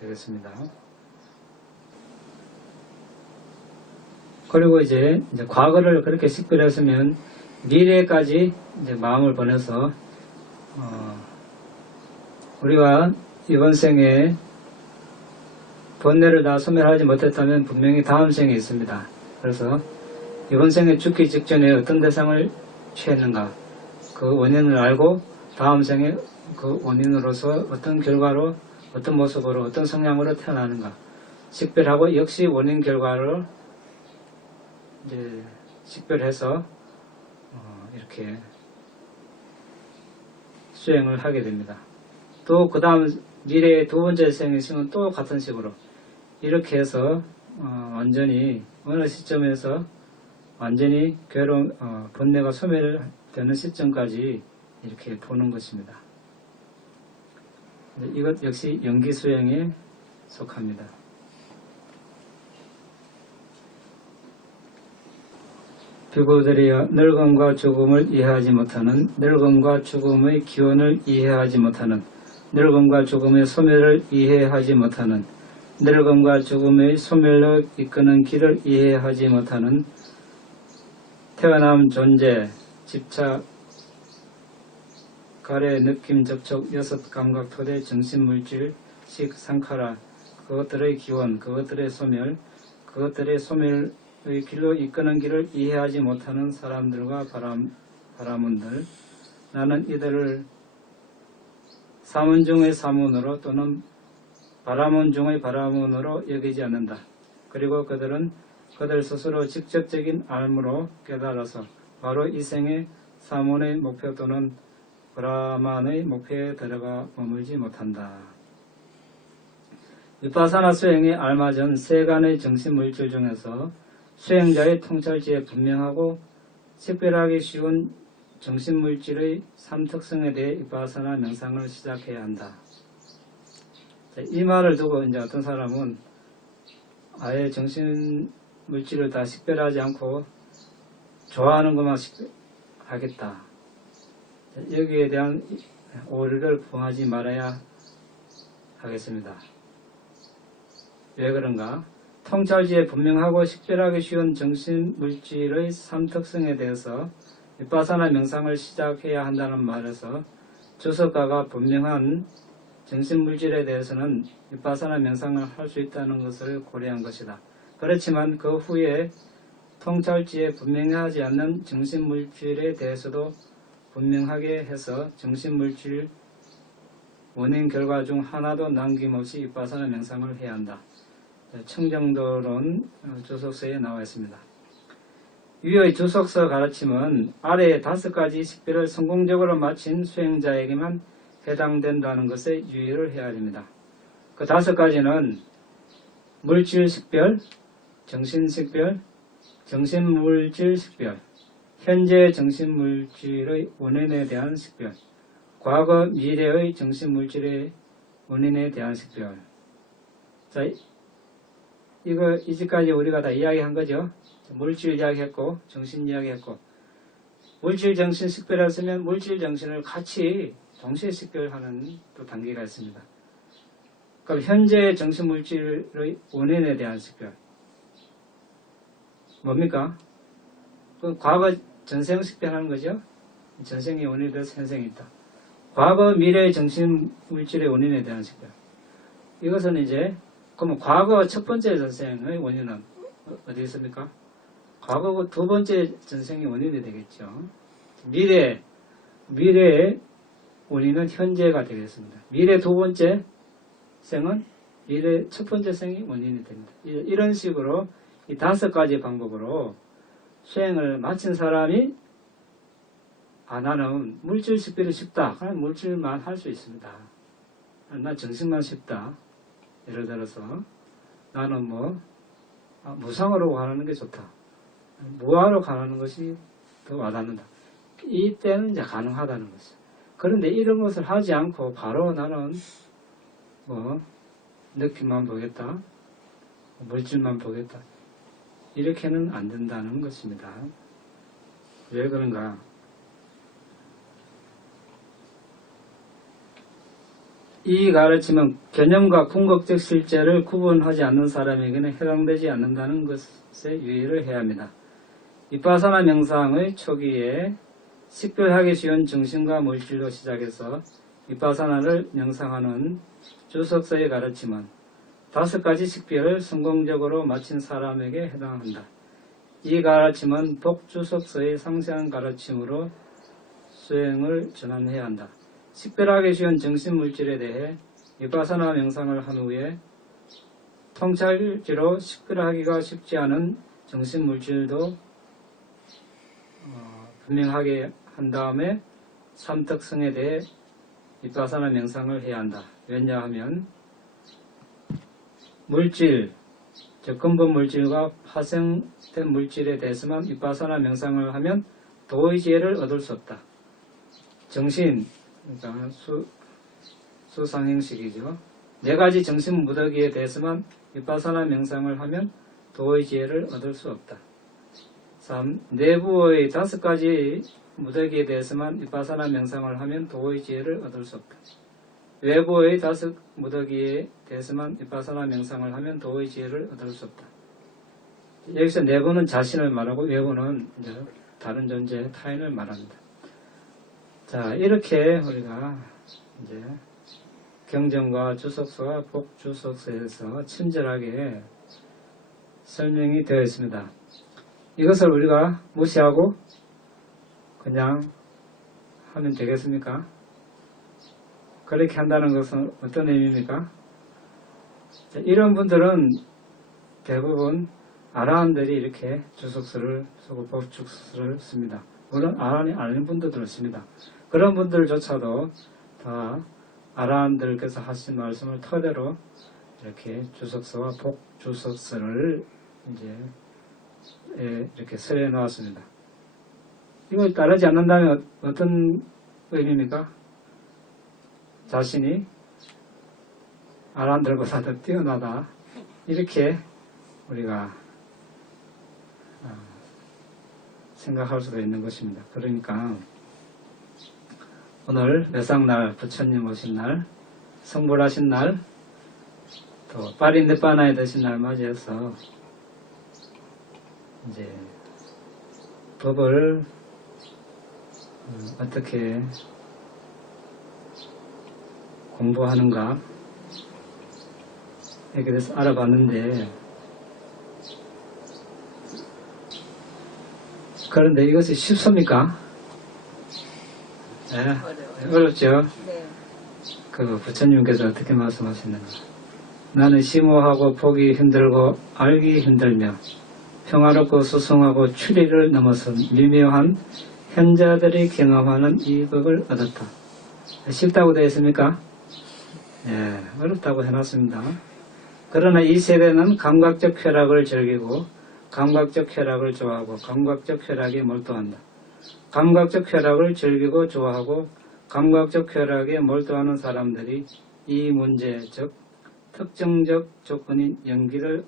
되겠습니다. 그리고 이제 과거를 그렇게 식별했으면 미래까지 이제 마음을 보내서 우리가 이번 생에 번뇌를 다 소멸하지 못했다면 분명히 다음 생에 있습니다. 그래서 이번 생에 죽기 직전에 어떤 대상을 취했는가 그 원인을 알고 다음 생에 그 원인으로서 어떤 결과로 어떤 모습으로 어떤 성향으로 태어나는가 식별하고 역시 원인 결과를 이제 식별해서 이렇게 수행을 하게 됩니다. 또 그 다음 미래의 두 번째 생의 생은 또 같은 식으로 이렇게 해서 완전히 어느 시점에서 완전히 번뇌가 소멸되는 시점까지 이렇게 보는 것입니다. 이것 역시 연기 수행에 속합니다. 비구들이여 늙음과 죽음을 이해하지 못하는 늙음과 죽음의 기원을 이해하지 못하는 늙음과 죽음의 소멸을 이해하지 못하는 늙음과 죽음의 소멸로 이끄는 길을 이해하지 못하는 태어남 존재, 집착, 가래, 느낌, 접촉, 여섯 감각, 토대, 정신물질, 식, 상카라 그것들의 기원, 그것들의 소멸, 그것들의 소멸의 길로 이끄는 길을 이해하지 못하는 사람들과 바라문들 나는 이들을 사문 중의 사문으로 또는 바라문 중의 바라문으로 여기지 않는다. 그리고 그들은 그들 스스로 직접적인 알무로 깨달아서 바로 이 생의 사문의 목표 또는 브라만의 목표에 들어가 머물지 못한다. 위파사나 수행의 알맞은 세간의 정신물질 중에서 수행자의 통찰지에 분명하고 식별하기 쉬운 정신물질의 3특성에 대해 위파사나 명상을 시작해야 한다. 이 말을 두고 이제 어떤 사람은 아예 정신물질을 다 식별하지 않고 좋아하는 것만 하겠다. 여기에 대한 오류를 범하지 말아야 하겠습니다. 왜 그런가? 통찰지에 분명하고 식별하기 쉬운 정신물질의 3특성에 대해서 위파사나 명상을 시작해야 한다는 말에서 주석가가 분명한 정신물질에 대해서는 위파사나 명상을 할 수 있다는 것을 고려한 것이다. 그렇지만 그 후에 통찰지에 분명하지 않는 정신물질에 대해서도 분명하게 해서 정신물질 원인 결과 중 하나도 남김없이 위파사나 명상을 해야 한다. 청정도론 주석서에 나와 있습니다. 위의 주석서 가르침은 아래의 5가지 식별을 성공적으로 마친 수행자에게만 해당된다는 것에 유의를 해야 됩니다. 그 5가지는 물질 식별, 정신 식별, 정신물질 식별, 현재 정신물질의 원인에 대한 식별, 과거 미래의 정신물질의 원인에 대한 식별. 자, 이제까지 우리가 다 이야기한 거죠. 물질 이야기했고 정신 이야기했고 물질 정신 식별했으면 물질 정신을 같이 동시에 식별하는 또 단계가 있습니다. 그럼 현재 정신물질의 원인에 대한 식별 뭡니까? 그 과거 전생 식별하는 거죠. 전생의 원인에 대해서 현생이 있다. 과거 미래의 정신물질의 원인에 대한 식별. 이것은 이제 그러면 과거 첫 번째 전생의 원인은 어디 있습니까? 과거 두 번째 전생의 원인이 되겠죠. 미래의 원인은 현재가 되겠습니다. 미래 두 번째 생은 미래 첫 번째 생이 원인이 됩니다. 이런 식으로 이 5가지 방법으로 수행을 마친 사람이 나는 물질 식별이 쉽다. 그럼 물질만 할 수 있습니다. 나 정신만 쉽다. 예를 들어서 나는 무상으로 가는 게 좋다. 무하로 가는 것이 더 와닿는다. 이때는 이제 가능하다는 거죠. 그런데 이런 것을 하지 않고 바로 나는 느낌만 보겠다. 물질만 보겠다. 이렇게는 안 된다는 것입니다. 왜 그런가? 이 가르침은 개념과 궁극적 실제를 구분하지 않는 사람에게는 해당되지 않는다는 것에 유의를 해야 합니다. 비파사나 명상의 초기에 식별하기 쉬운 정신과 물질로 시작해서 비파사나를 명상하는 주석서의 가르침은 5가지 식별을 성공적으로 마친 사람에게 해당한다. 이 가르침은 복주석서의 상세한 가르침으로 수행을 전환해야 한다. 식별하기 쉬운 정신물질에 대해 비파사나 명상을 한 후에 통찰지로 식별하기가 쉽지 않은 정신물질도 분명하게 한 다음에 삼특성에 대해 비파사나 명상을 해야 한다. 왜냐하면 물질, 즉 근본 물질과 파생된 물질에 대해서만 비파사나 명상을 하면 도의 지혜를 얻을 수 없다. 정신, 그러니까 수상행식이죠. 4가지 정신 무더기에 대해서만 비파사나 명상을 하면 도의 지혜를 얻을 수 없다. 3. 내부의 5가지 무더기에 대해서만 비파사나 명상을 하면 도의 지혜를 얻을 수 없다. 외부의 5 무더기에 대해서만 비파사나 명상을 하면 도의 지혜를 얻을 수 없다. 여기서 내부는 자신을 말하고 외부는 이제 다른 존재, 타인을 말합니다. 자, 이렇게 우리가 이제 경전과 주석서와 복주석서에서 친절하게 설명이 되어 있습니다. 이것을 우리가 무시하고 그냥 하면 되겠습니까? 그렇게 한다는 것은 어떤 의미입니까? 자, 이런 분들은 대부분 아라한들이 이렇게 주석서를 쓰고 법주석서를 씁니다. 물론 아라한이 아닌 분들도 있습니다. 그런 분들조차도 다 아라한들께서 하신 말씀을 토대로 이렇게 주석서와 복주석서를 이제 이렇게 설해 놓았습니다. 이걸 따르지 않는다면 어떤 의미입니까? 자신이 아라한들보다 더 뛰어나다. 이렇게 우리가 생각할 수도 있는 것입니다. 그러니까 오늘 매상날, 부처님 오신 날, 성불하신 날, 또 파린니빠나에 드신 날 맞이해서 이제 법을 어떻게 공부하는가 이렇게 돼서 알아봤는데, 그런데 이것이 쉽습니까? 네, 어렵죠? 네. 그 부처님께서 어떻게 말씀하셨는가? 나는 심오하고 보기 힘들고 알기 힘들며 평화롭고 수승하고 추리를 넘어선 미묘한 현자들이 경험하는 이 법을 얻었다. 쉽다고 되어 있습니까? 예, 어렵다고 해놨습니다. 그러나 이 세대는 감각적 쾌락을 즐기고 감각적 쾌락을 좋아하고 감각적 쾌락에 몰두한다. 감각적 쾌락을 즐기고 좋아하고 감각적 쾌락에 몰두하는 사람들이 이 문제, 즉 특정적 조건인 연기를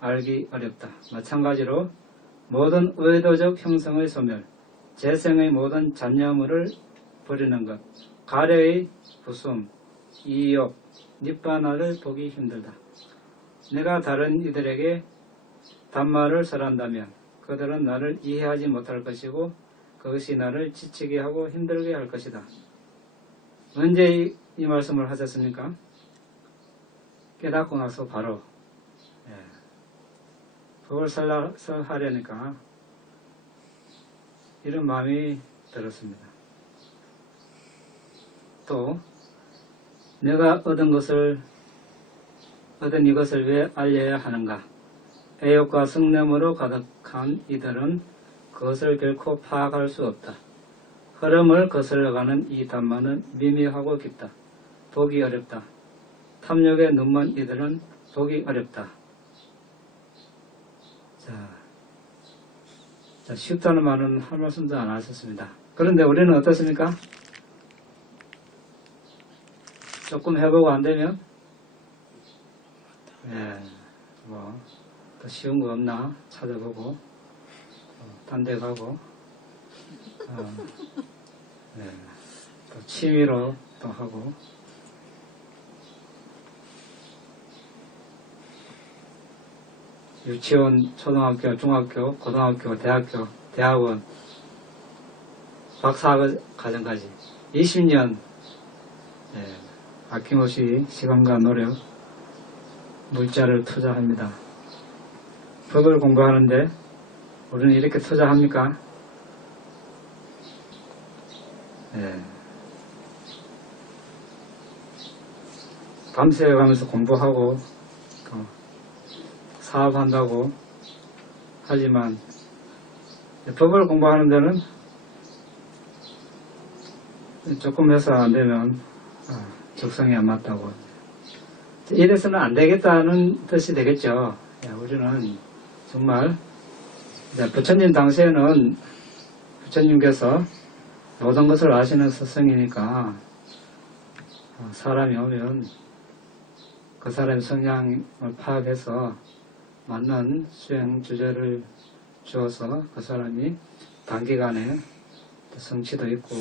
알기 어렵다. 마찬가지로 모든 의도적 형성의 소멸, 재생의 모든 잔여물을 버리는 것, 가래의 부숨, 이욕, 니빠나를 보기 힘들다. 내가 다른 이들에게 단말을 설한다면 그들은 나를 이해하지 못할 것이고 그것이 나를 지치게 하고 힘들게 할 것이다. 언제 이 말씀을 하셨습니까? 깨닫고 나서 바로 법을 설하려니까 이런 마음이 들었습니다. 또 내가 얻은 이것을 왜 알려야 하는가? 애욕과 성냄으로 가득한 이들은 그것을 결코 파악할 수 없다. 흐름을 거슬러가는 이 단마는 미묘하고 깊다. 보기 어렵다. 탐욕에 눈먼 이들은 보기 어렵다. 자, 쉽다는 말은 할 말씀도 안 하셨습니다. 그런데 우리는 어떻습니까? 조금 해보고 안 되면, 또 쉬운 거 없나 찾아보고, 딴 데 가고, 또 취미로 또 하고, 유치원, 초등학교, 중학교, 고등학교, 대학교, 대학원, 박사과정까지 20년 아낌없이 시간과 노력, 물자를 투자합니다. 법을 공부하는데 우리는 이렇게 투자합니까? 밤새 가면서 공부하고 사업한다고 하지만 법을 공부하는 데는 조금 해서 안 되면 적성이 안 맞다고, 이래서는 안 되겠다는 뜻이 되겠죠. 우리는 정말 부처님 당시에는 부처님께서 모든 것을 아시는 스승이니까 사람이 오면 그 사람의 성향을 파악해서 맞는 수행 주제를 주어서 그 사람이 단기간에 성취도 있고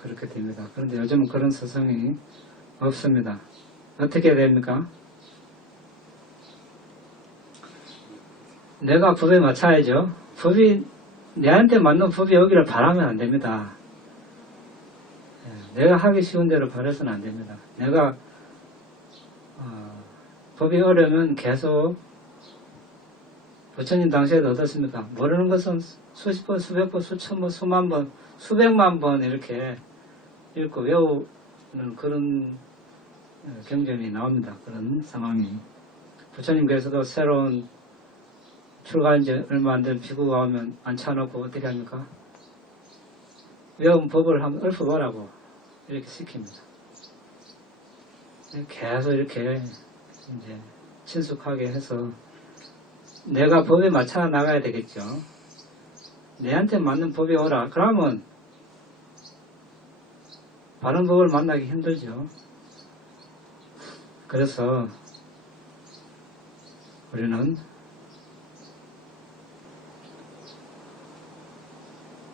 그렇게 됩니다. 그런데 요즘은 그런 스승이 없습니다. 어떻게 됩니까? 내가 법에 맞춰야죠. 법이 내한테 맞는 법이 여기를 바라면 안 됩니다. 내가 하기 쉬운 대로 바라서는 안 됩니다. 내가 법이 어려면 계속, 부처님 당시에도 어떻습니까? 모르는 것은 수십 번, 수백 번, 수천 번, 수만 번, 수백만 번 이렇게 읽고 외우는 그런 경전이 나옵니다. 그런 상황이. 부처님께서도 새로운 출가한 지 얼마 안 된 비구가 오면 앉혀놓고 어떻게 합니까? 외운 법을 한번 읊어보라고 이렇게 시킵니다. 계속 이렇게 이제 친숙하게 해서 내가 법에 맞춰 나가야 되겠죠. 내한테 맞는 법이 오라. 그러면 바른 법을 만나기 힘들죠. 그래서 우리는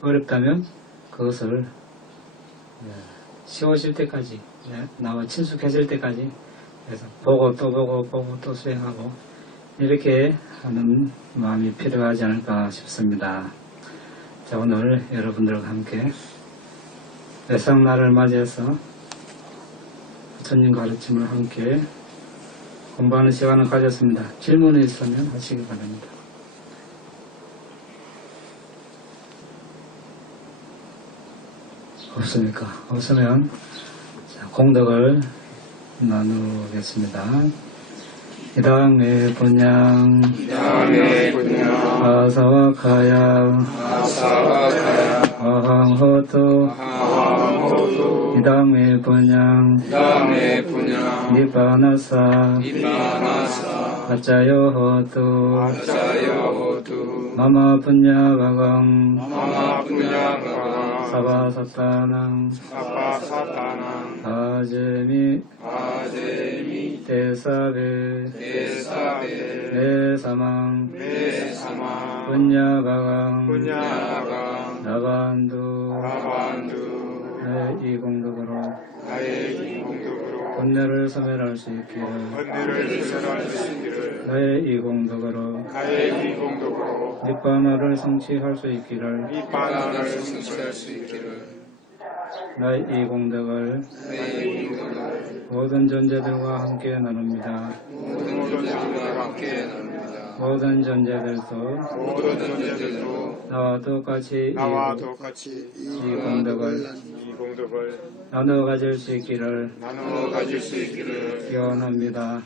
어렵다면 그것을 쉬워질 때까지, 나와 친숙해질 때까지 그래서 보고 또 수행하고 이렇게 하는 마음이 필요하지 않을까 싶습니다. 자, 오늘 여러분들과 함께 외상날을 맞이해서 부처님 가르침을 함께 공부하는 시간을 가졌습니다. 질문이 있으면 하시기 바랍니다. 없습니까? 없으면 공덕을 나누겠습니다. 이당의 분양 아사와카야 아항호토 이당의 분양 니바나사 아짜요호토 마마 분야가강 사바사타낭 아제미 대사베 내사망 분야가강 나반두 이 공덕으로 번뇌를 소멸할 수 있기를 나의 이 공덕으로 니바나를 성취할 수 있기를 나의 이 공덕을 모든 존재들과 함께 나눕니다. 모든 존재들도 나와 똑같이 이 공덕을 나누어 가질 수 있기를 기원합니다.